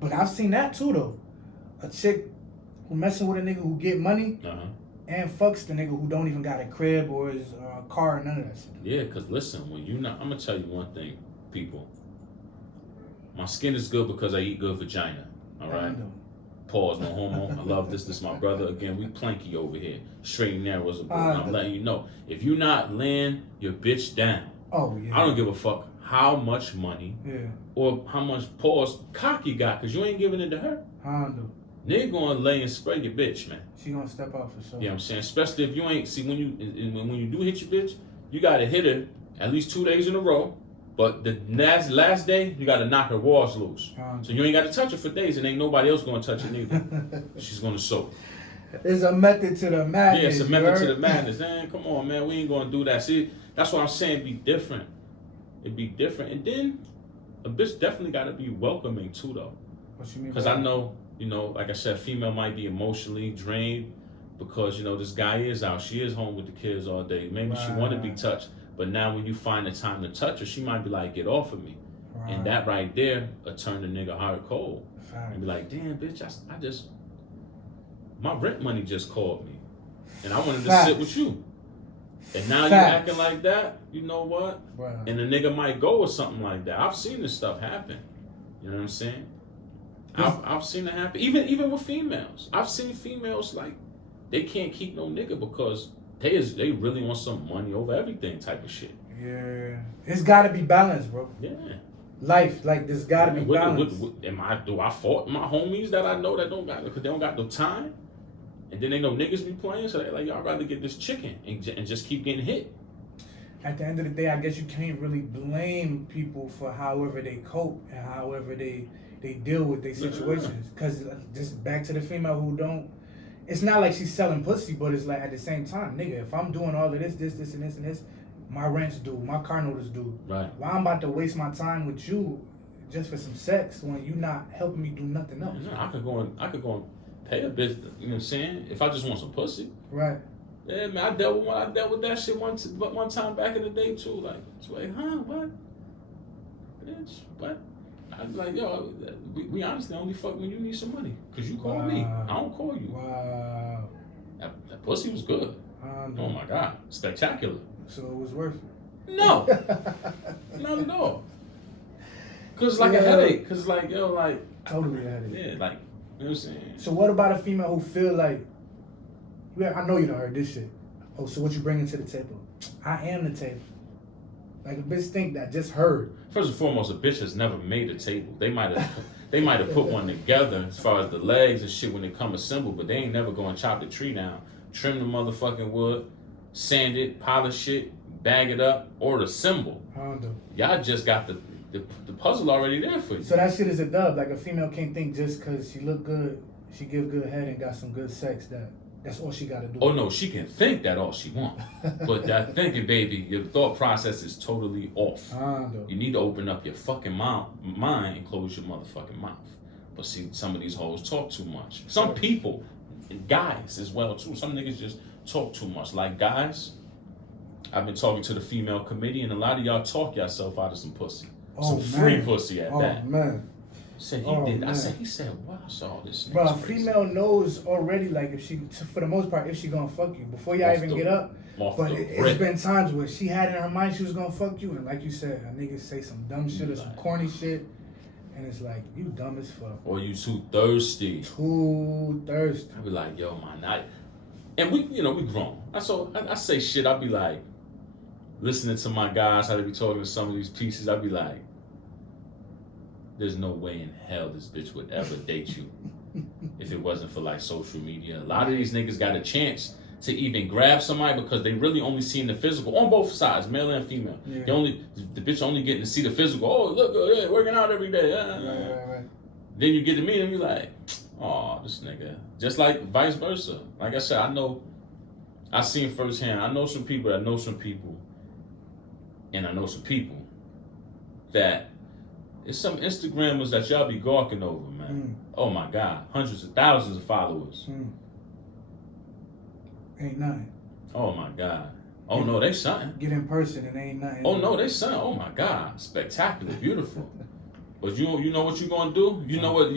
but I've seen that too though. A chick who messing with a nigga who get money and fucks the nigga who don't even got a crib or his car or none of that shit. Yeah, because listen, when I'm going to tell you one thing, people. My skin is good because I eat good vagina. All right? Pause, no homo. I love this. This is my brother. Again, we planky over here. Straight and narrow as a board. I'm letting you know. If you not laying your bitch down, I don't give a fuck how much money or how much cock you got, because you ain't giving it to her. Nigga gonna lay and spray your bitch, man. She gonna step out for sure. Yeah, I'm saying, especially if you ain't, see, when you do hit your bitch, you gotta hit her at least 2 days in a row. But the last day, you gotta knock her walls loose. So you ain't gotta touch her for days, and ain't nobody else gonna touch her neither. She's gonna soak. There's a method to the madness. Yeah, it's a method to the madness. Man, come on, man, we ain't gonna do that. See, that's what I'm saying. It'd be different. And then a bitch definitely gotta be welcoming too, though. What you mean? Because I know, like I said, female might be emotionally drained because this guy is out. She is home with the kids all day. Maybe she want to be touched. But now when you find the time to touch her, she might be like, get off of me. Right. And that right there will turn the nigga hard cold. Right. And be like, damn, bitch, my rent money just called me. And I wanted to sit with you. And now you acting like that, you know what? Right. And the nigga might go or something like that. I've seen this stuff happen. You know what I'm saying? I've seen it happen. Even with females. I've seen females like they can't keep no nigga because they really want some money over everything type of shit. Yeah. It's gotta be balanced, bro. Yeah. Life, like there's gotta be balance. Do I fault my homies that I know that don't got because they don't got no time? And then they know niggas be playing, so they like, y'all rather get this chicken and just keep getting hit. At the end of the day, I guess you can't really blame people for however they cope and however they deal with their situations. Because just back to the female who don't, it's not like she's selling pussy, but it's like at the same time, nigga, if I'm doing all of this, and this, my rent's due, my car notice due. Right. Why I'm about to waste my time with you just for some sex when you not helping me do nothing else? I could go and pay a bitch, you know what I'm saying? If I just want some pussy. Right. Yeah, man, I dealt with that shit one time back in the day too. Like, it's like, huh, what? Bitch, what? I'd be like, yo, we honestly only fuck when you need some money. Cause you call me. I don't call you. Wow. That pussy was good. Oh my God. Spectacular. So it was worth it? No. Not at all. Cause it's like a headache. Cause it's like, yo, like. Totally a headache. Yeah, like. You know what I'm saying? So what about a female who feel like, I know you done heard this shit. Oh, so what you bringing to the table? I am the table. Like a bitch think that, just heard. First and foremost, a bitch has never made a table. They might have put one together as far as the legs and shit when they come assembled, but they ain't never going to chop the tree down, trim the motherfucking wood, sand it, polish it, bag it up, or assemble. Y'all just got the puzzle already there for you. So that shit is a dub. Like a female can't think just because she look good, she give good head and got some good sex that's all she got to do. Oh no, she can think that all she want, but that thinking, baby, your thought process is totally off. You need to open up your fucking mind and close your motherfucking mouth. But see, some of these hoes talk too much. Some people, and guys as well too. Some niggas just talk too much. Like guys, I've been talking to the female committee, and a lot of y'all talk yourself out of some pussy. Some free pussy at that. Oh, man. Said he did. Man. He said, wow, I saw this. Bro, a female knows already, like, if she, for the most part, if she gonna fuck you. Before y'all even get up. But it's been times where she had in her mind she was gonna fuck you. And like you said, a nigga say some dumb shit or some corny shit. And it's like, you dumb as fuck. Or you too thirsty. Too thirsty. I be like, yo, man. And we grown. I say shit, I be like, listening to my guys, how they be talking to some of these pieces, I be like, there's no way in hell this bitch would ever date you if it wasn't for like social media. A lot of these niggas got a chance to even grab somebody because they really only seen the physical on both sides, male and female. Yeah. The bitch only getting to see the physical. Oh, look, yeah, working out every day. Right. Then you get to meet him, you like, oh, this nigga. Just like vice versa. Like I said, I seen firsthand. I know some people that know some people. And I know some people that it's some Instagrammers that y'all be gawking over, man. Oh my God, hundreds of thousands of followers. Ain't nothing. Oh my God. Oh no, they something. Get in person and ain't nothing. Oh no, they something. Oh my God, spectacular, beautiful. But you know what you gonna do? You know what?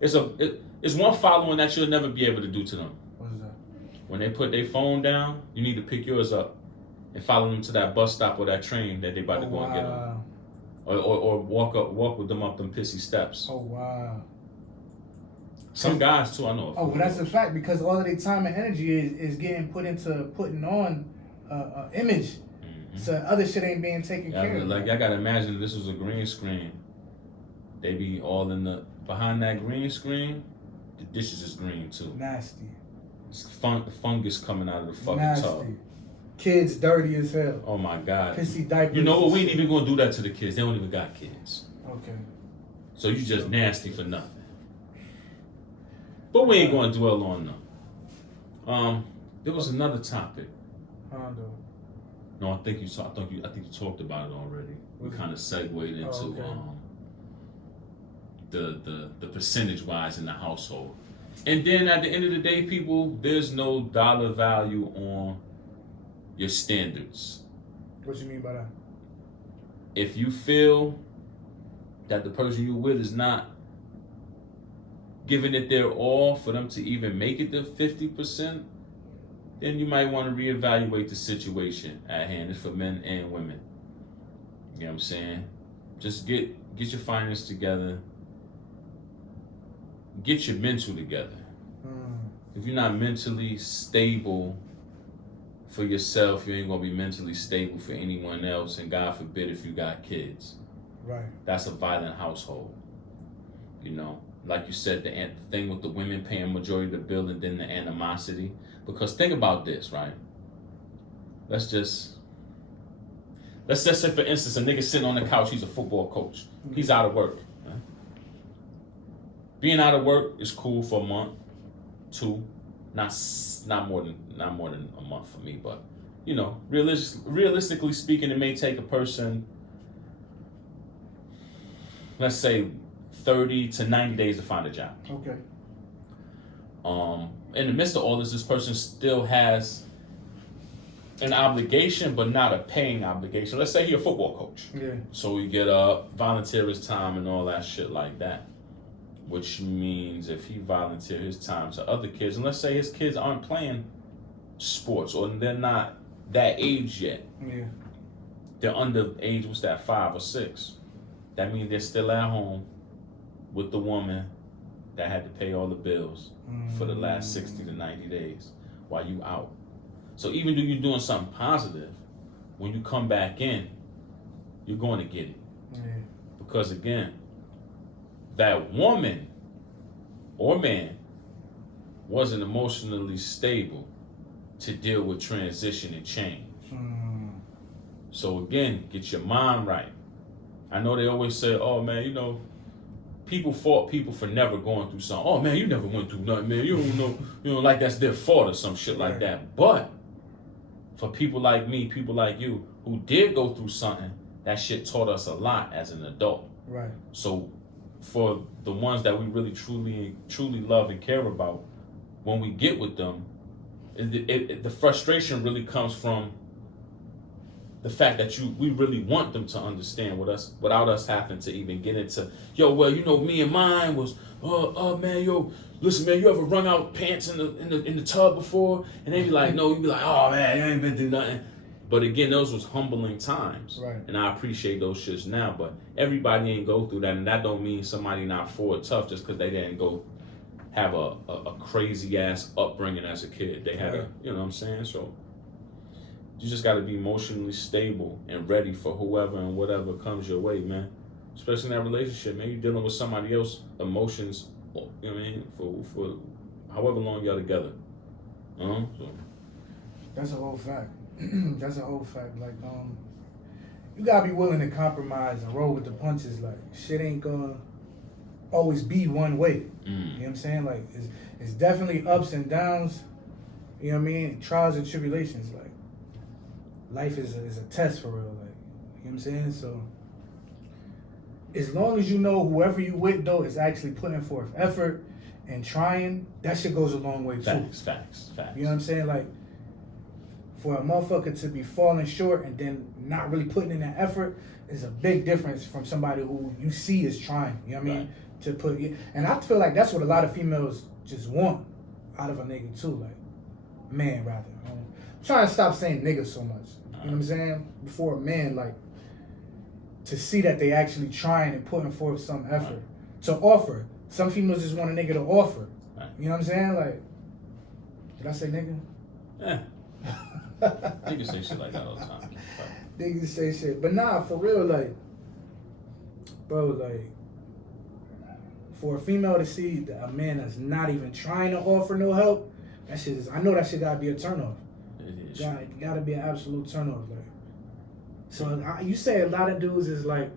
It's one following that you'll never be able to do to them. What is that? When they put their phone down, you need to pick yours up and follow them to that bus stop or that train that they about to go and get on. Or walk with them up them pissy steps. Oh wow. Some guys too, I know. Oh, well, that's a fact because all of their time and energy is getting put into putting on image, so other shit ain't being taken care of. Like I gotta imagine if this was a green screen, they be all behind that green screen. The dishes is green too. Nasty. It's fungus coming out of the fucking tub. Kids dirty as hell. Oh my God. Pissy diapers. You know what? We ain't even gonna do that to the kids. They don't even got kids. Okay. So you just nasty for nothing. But we ain't gonna dwell on them. There was another topic. No, I think you talked about it already. We kind of segued into the percentage wise in the household. And then at the end of the day, people, there's no dollar value on your standards. What you mean by that? If you feel that the person you're with is not giving it their all for them to even make it to 50%, then you might want to reevaluate the situation at hand. It's for men and women. You know what I'm saying? Just get your finances together. Get your mental together. If you're not mentally stable for yourself, you ain't gonna be mentally stable for anyone else. And God forbid if you got kids. Right. That's a violent household. You know, like you said, the thing with the women paying majority of the bill and then the animosity. Because think about this, right? Let's just say, for instance, a nigga sitting on the couch, he's a football coach. He's out of work. Right? Being out of work is cool for a month, 2, not more than a month for me, but you know, realistically speaking, it may take a person, let's say, 30 to 90 days to find a job. Okay. In the midst of all this person still has an obligation, but not a paying obligation. Let's say he's a football coach. Yeah. So he get up, volunteer his time and all that shit like that. Which means if he volunteer his time to other kids, and let's say his kids aren't playing sports or they're not that age yet. Yeah. They're under age, what's that, 5 or 6. That means they're still at home with the woman that had to pay all the bills for the last 60 to 90 days while you out. So even though you're doing something positive, when you come back in, you're going to get it. Yeah. Because again, that woman or man wasn't emotionally stable to deal with transition and change. So again, get your mind right. I know they always say, oh man, you know, people fault people for never going through something. Oh man, you never went through nothing, man. You don't know, like that's their fault or some shit like that. But for people like me, people like you, who did go through something, that shit taught us a lot as an adult. Right. So for the ones that we really truly love and care about, when we get with them, the frustration really comes from the fact that we really want them to understand with us without us having to even get into, yo, well, you know, me and mine was, man, yo, listen, man, you ever wrung out pants in the tub before? And they be like, no, you be like, oh man, I ain't been through nothing. But again, those was humbling times. Right. And I appreciate those shits now, but everybody ain't go through that, and that don't mean somebody not forward tough just because they didn't go have a crazy ass upbringing as a kid. They had you know what I'm saying? So you just gotta be emotionally stable and ready for whoever and whatever comes your way, man. Especially in that relationship, man. You're dealing with somebody else's emotions, you know what I mean, for however long y'all together. So. That's a whole fact. That's a whole fact. Like, you gotta be willing to compromise and roll with the punches. Like, shit ain't gonna always be one way. You know what I'm saying? Like, it's definitely ups and downs. You know what I mean? Trials and tribulations. Like, life is a test for real. Like, you know what I'm saying? So, as long as you know whoever you with though is actually putting forth effort and trying, that shit goes a long way too. Facts. You know what I'm saying? Like, for a motherfucker to be falling short and then not really putting in that effort is a big difference from somebody who you see is trying. You know what I mean? To put, and I feel like that's what a lot of females just want out of a nigga too. Like, man, rather. I'm trying to stop saying nigga so much. You know what I'm saying? Before a man, like, to see that they actually trying and putting forth some effort to offer. Some females just want a nigga to offer. You know what I'm saying? Like, did I say nigga? Yeah. Niggas say shit like that all the time. Niggas say shit. But nah, for real, like, bro, like, for a female to see that a man that's not even trying to offer no help, that shit is, I know that shit gotta be a turnoff. It is. Gotta be an absolute turnoff. Like, so you say a lot of dudes is like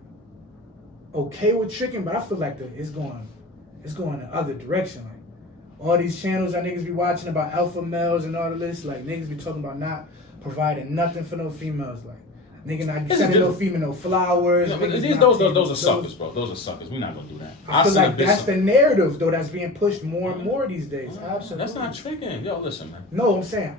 okay with tricking, but I feel like it's going the other direction. Like, all these channels that niggas be watching about alpha males and all of this, like, niggas be talking about not providing nothing for no females. Like, nigga not sending no female no flowers. Yeah, those are suckers, bro. Those are suckers. We're not gonna do that. I feel like that's the narrative though that's being pushed more and more these days. Absolutely. That's not tricking. Yo, listen, man. No, I'm saying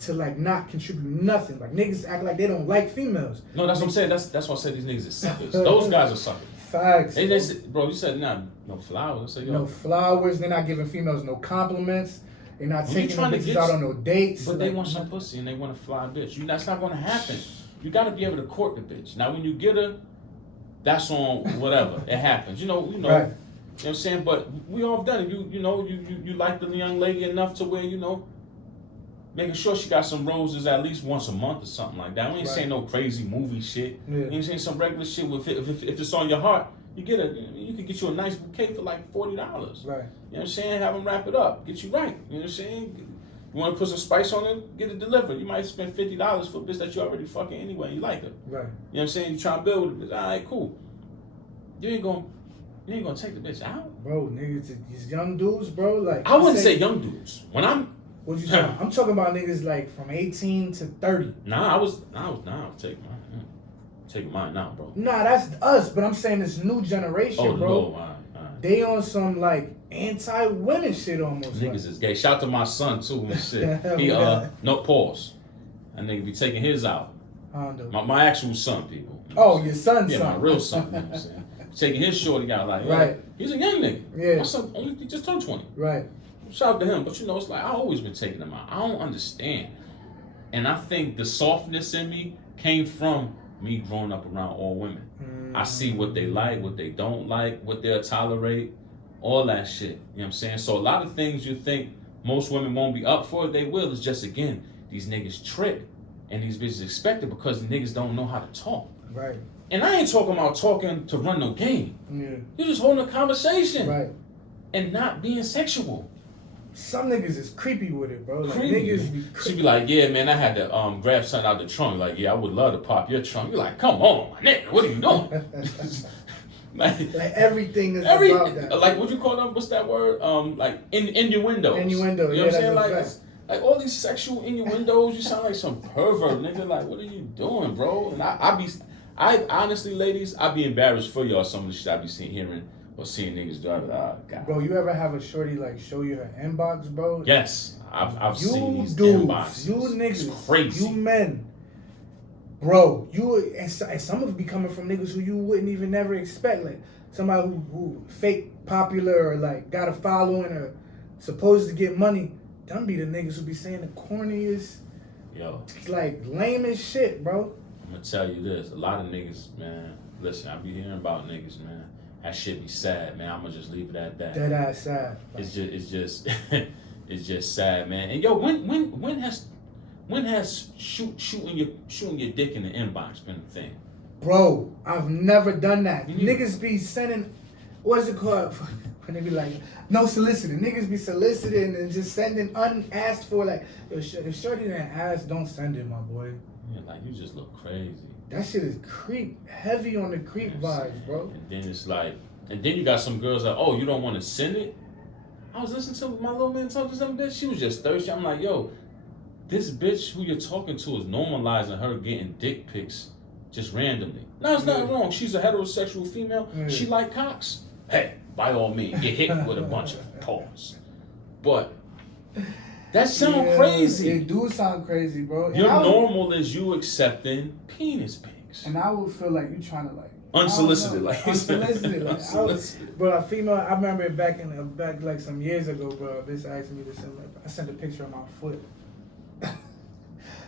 to like not contribute nothing. Like, niggas act like they don't like females. No, that's what I'm saying. That's why I said these niggas are suckers. Those guys are suckers. Facts. They said, bro, you said no flowers. I said, yo. No flowers. They're not giving females no compliments. They're not taking the bitches out on no dates. But they want some pussy and they want a fly bitch. That's not gonna happen. You gotta be able to court the bitch. Now when you get her, that's on whatever. It happens. You know. Right. You know what I'm saying? But we all done it. You like the young lady enough to where, making sure she got some roses at least once a month or something like that. We ain't saying no crazy movie shit. Yeah. You ain't saying some regular shit. If it's on your heart, you can get you a nice bouquet for like $40. Right. You know what I'm saying? Have them wrap it up. Get you right. You know what I'm saying? You want to put some spice on it? Get it delivered. You might spend $50 for a bitch that you already fucking anyway. You like her. Right. You know what I'm saying? You try to build with a bitch. All right, cool. You ain't gonna take the bitch out, bro. Niggas, these young dudes, bro. Like I wouldn't say young dudes. When I'm what you talking? I'm talking about niggas like from 18 to 30. I was taking mine now, bro. Nah, that's us. But I'm saying this new generation, bro. All right. They on some like anti-women shit almost. Niggas is gay. Shout to my son too and shit. He no pause. That nigga be taking his out. My actual son, people. Your son's son. Yeah, my real son. You know what I'm saying? Taking his shorty out like, right. He's a young nigga. Yeah. My son only just turned 20. Right. Shout out to him, but it's like I always been taking them out. I don't understand, and I think the softness in me came from me growing up around all women. I see what they like, what they don't like, what they'll tolerate, all that shit. You know what I'm saying? So a lot of things you think most women won't be up for, they will. It's just again these niggas trick, and these bitches expect it because the niggas don't know how to talk. Right. And I ain't talking about talking to run no game. Yeah. You're just holding a conversation. Right. And not being sexual. Some niggas is creepy with it, bro. Like, creepy. Niggas be She be like, yeah, man, I had to grab something out the trunk. Like, yeah, I would love to pop your trunk. You're like, come on, my nigga, what are you doing? like everything is about that. Like, what you call them? What's that word? Like innuendos. Innuendo. You know what I'm saying? Like all these sexual innuendos. You sound like some pervert, nigga. Like, what are you doing, bro? And I honestly, ladies, I'd be embarrassed for y'all some of the shit I be hearing or seeing niggas drive it. Oh, God. Bro, you ever have a shorty like show you her inbox, bro? Yes, I've seen these inboxes. You niggas, it's crazy. You men, bro. And some of it be coming from niggas who you wouldn't even never expect. Like somebody who fake popular or like got a following or supposed to get money. Them be the niggas who be saying the corniest, like lamest shit, bro. I'm gonna tell you this, a lot of niggas, man, listen, I be hearing about niggas, man. That shit be sad, man. I'm gonna just leave it at that. That ass sad. It's just it's just sad, man. And yo, when has shooting your dick in the inbox been a thing? Bro, I've never done that. Niggas be sending, what's it called? When they be like, no soliciting. Niggas be soliciting and just sending unasked for, like, if shorty didn't ask, don't send it, my boy. Yeah, like, you just look crazy. That shit is heavy on the creep vibes, bro. And then it's like, and then you got some girls like, oh, you don't want to send it? I was listening to my little man talk to some bitch. She was just thirsty. I'm like, yo, this bitch who you're talking to is normalizing her getting dick pics just randomly. No, it's not wrong. She's a heterosexual female. She like cocks. Hey, by all means, get hit with a bunch of paws. But that sound crazy. It do sound crazy, bro. Your normal is you accepting penis pics. And I would feel like you trying to like unsolicited, like unsolicited. Bro, a female. I remember back like some years ago, bro. This asked me to send. I sent a picture of my foot.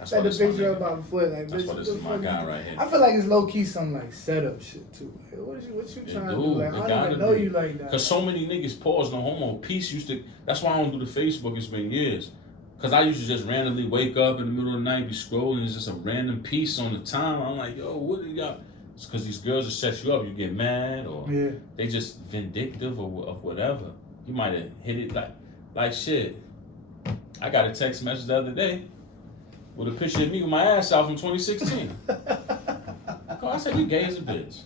Sent a picture of my foot. Like, that's why this is my guy right here. I feel like it's low key some like setup shit too. Like, what you trying to do? Like, I don't even know you like that. Cause so many niggas pause no homo. Peace used to. That's why I don't do the Facebook. It's been years. Cause I used to just randomly wake up in the middle of the night, be scrolling. It's just a random piece on the time. I'm like, yo, what do you got? It's cause these girls will set you up. You get mad or they just vindictive or of whatever. You might have hit it like shit. I got a text message the other day with a picture of me with my ass out from 2016. I said, you gay as a bitch.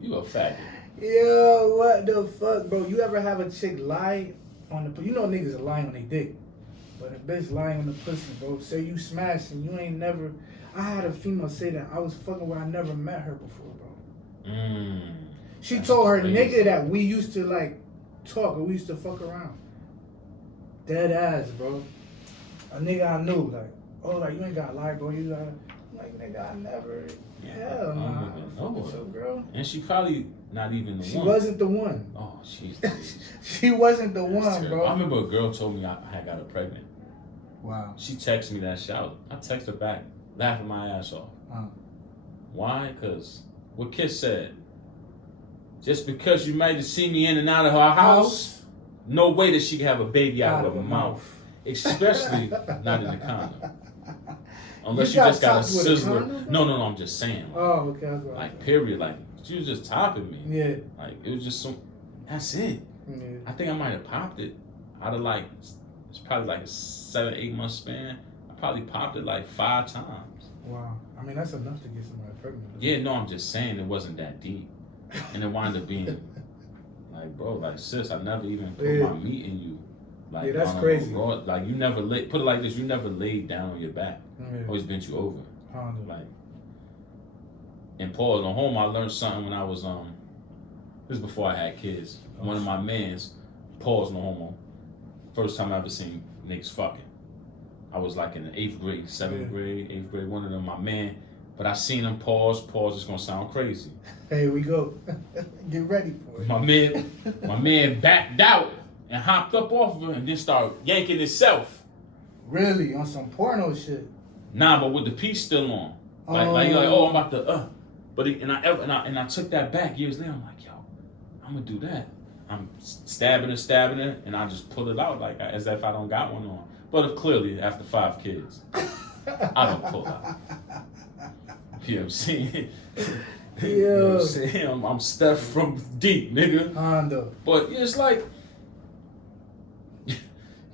You a faggot. Yo, what the fuck, bro? You ever have a chick lie on the... You know niggas are lying on their dick. But a bitch lying on the pussy, bro. Say you smashed and you ain't never... I had a female say that I was fucking where I never met her before, bro. She told her nigga that we used to, like, talk or we used to fuck around. Dead ass, bro. A nigga I knew, like... Oh, like, you ain't gotta lie, bro. You gotta... I'm like, nigga, I never. Yeah, Hell nah. no. Girl. And she probably not even the one. She wasn't the one. Oh, she's. She wasn't the one, terrible. bro. I remember a girl told me I had got her pregnant. Wow. She texted me that shit. I texted her back, laughing my ass off. Why? Because what Kiss said. Just because you might have seen me in and out of her house, no way that she can have a baby out of her mouth. Especially not in the condom. Unless you just got a sizzler. No, I'm just saying. Oh, okay. Like, period. Like, she was just topping me. Yeah. Like, it was just that's it. Yeah. I think I might have popped it out of like, it's probably like a 7-8 month span. I probably popped it like 5 times. Wow. I mean, that's enough to get somebody pregnant. Yeah, no, I'm just saying it wasn't that deep. And it wound up being like, bro, like, sis, I never even put my meat in you. Like, yeah, that's crazy. Like, you never put it like this, you never laid down on your back. Yeah. Always bent you over. Like, and pause, on home I learned something when I was this was before I had kids. One of my mans, pause, no homo. First time I ever seen niggas fucking. I was like in the 8th grade, 7th grade, 8th grade, one of them, my man. But I seen him pause, it's gonna sound crazy. Here we go. Get ready for it. My man backed out and hopped up off of her and then started yanking himself. Really? On some porno shit? Nah, but with the piece still on. Like you're like, oh, I'm about to, But I took that back years later. I'm like, yo, I'm gonna do that. I'm stabbing her, and I just pull it out like as if I don't got one on. But clearly, after 5 kids, I don't pull out. You know what I'm saying? You know what I'm saying? I'm Steph from deep, nigga. Hondo. But yeah, it's like,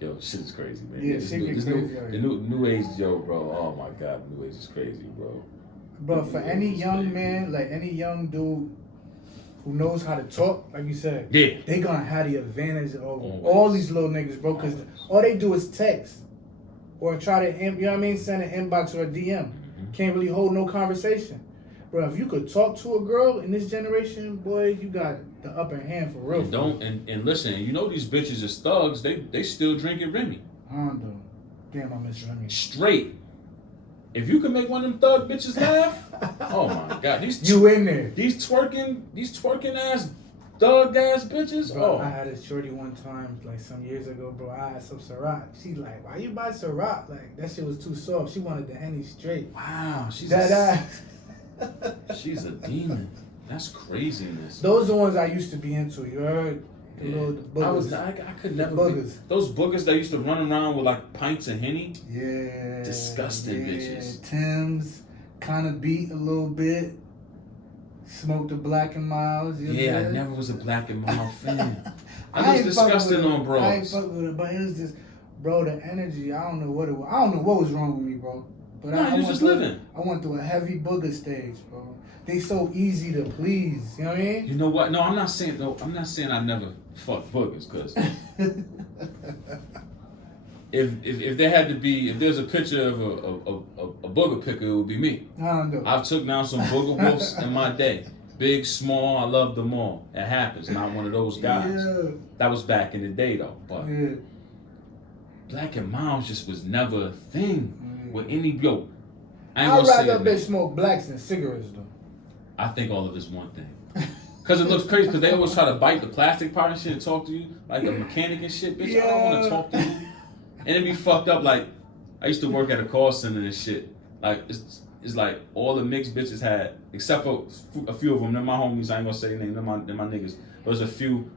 yo, shit is crazy, man. Yeah, shit is crazy. The new age, yo, bro. Oh my God, new age is crazy, bro. Bro, for any young man, like any young dude who knows how to talk, like you said, they gonna have the advantage over all these little niggas, bro, because all they do is text or try to, you know what I mean, send an inbox or a DM. Can't really hold no conversation. Bro, if you could talk to a girl in this generation, boy, you got the upper hand for real. And listen, you know these bitches is thugs, they still drinking Remy. Hondo. Damn, I miss Remy. Straight. If you can make one of them thug bitches laugh, oh my God, you in there? These twerking ass thug ass bitches. Bro, I had a shorty one time, like some years ago, bro. I had some Ciroc. She like, why you buy Ciroc? Like that shit was too soft. She wanted the Henny straight. Wow, she's a demon. That's craziness. Those are the ones I used to be into. You heard? The boogers. I could never. Boogers. Those boogers that used to run around with like pints of Henny. Yeah. Disgusting bitches. Tim's kind of beat a little bit. Smoked the Black and Milds. Yeah, I never was a Black and Mild fan. I was disgusting on bros. I ain't fuck with it, but it was just, bro, the energy. I don't know what it was. I don't know what was wrong with me, bro. But I was just living. I went through a heavy booger stage, bro. They so easy to please. You know what I mean? You know what? No, I'm not saying I never fucked boogers, cause if there had to be, if there's a picture of a booger picker, it would be me. I don't know. I've took down some booger wolves in my day. Big, small, I love them all. It happens. Not one of those guys. Yeah. That was back in the day though. But Black and Mild just was never a thing with any yo. I'd rather they smoke blacks than cigarettes though. I think all of it's one thing. Cause it looks crazy. Cause they always try to bite the plastic part and shit and talk to you like a mechanic and shit. Bitch, I don't want to talk to you. And it be fucked up. Like I used to work at a call center and shit. Like it's like all the mixed bitches had, except for a few of them. They're my homies. I ain't gonna say their name. They're my niggas. There's a few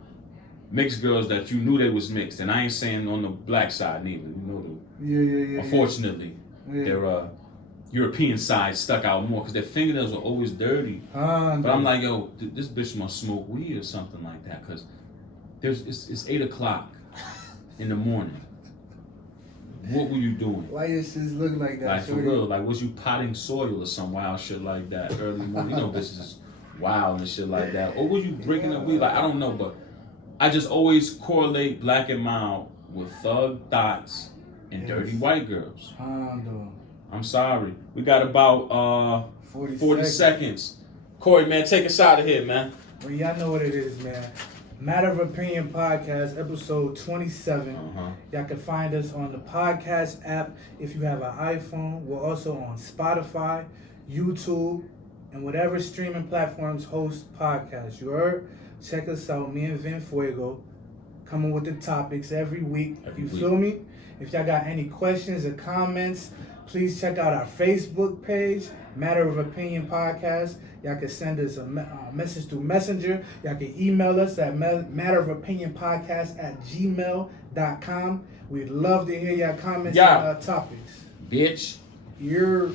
mixed girls that you knew they was mixed, and I ain't saying on the black side neither. You know Yeah. Unfortunately, their European side stuck out more because their fingernails were always dirty. But I'm like, yo, this bitch must smoke weed or something like that, because it's 8:00 in the morning. What were you doing? Why your shit look like that? Like for real, like was you potting soil or some wild shit like that early morning? You know, bitches is wild and shit like that. Or were you breaking up weed? Like I don't know, but I just always correlate Black and Mild with thug thoughts and dirty white girls. I'm sorry. We got about 40 seconds. Corey, man, take us out of here, man. Well, y'all know what it is, man. Matter of Opinion Podcast, episode 27. Y'all can find us on the podcast app if you have an iPhone. We're also on Spotify, YouTube, and whatever streaming platforms host podcasts. You heard? Check us out, me and Vin Fuego, coming with the topics every week. Feel me? If y'all got any questions or comments, please check out our Facebook page, Matter of Opinion Podcast. Y'all can send us a message through Messenger. Y'all can email us at matterofopinionpodcast@gmail.com. We'd love to hear y'all comments and topics. Bitch. You're...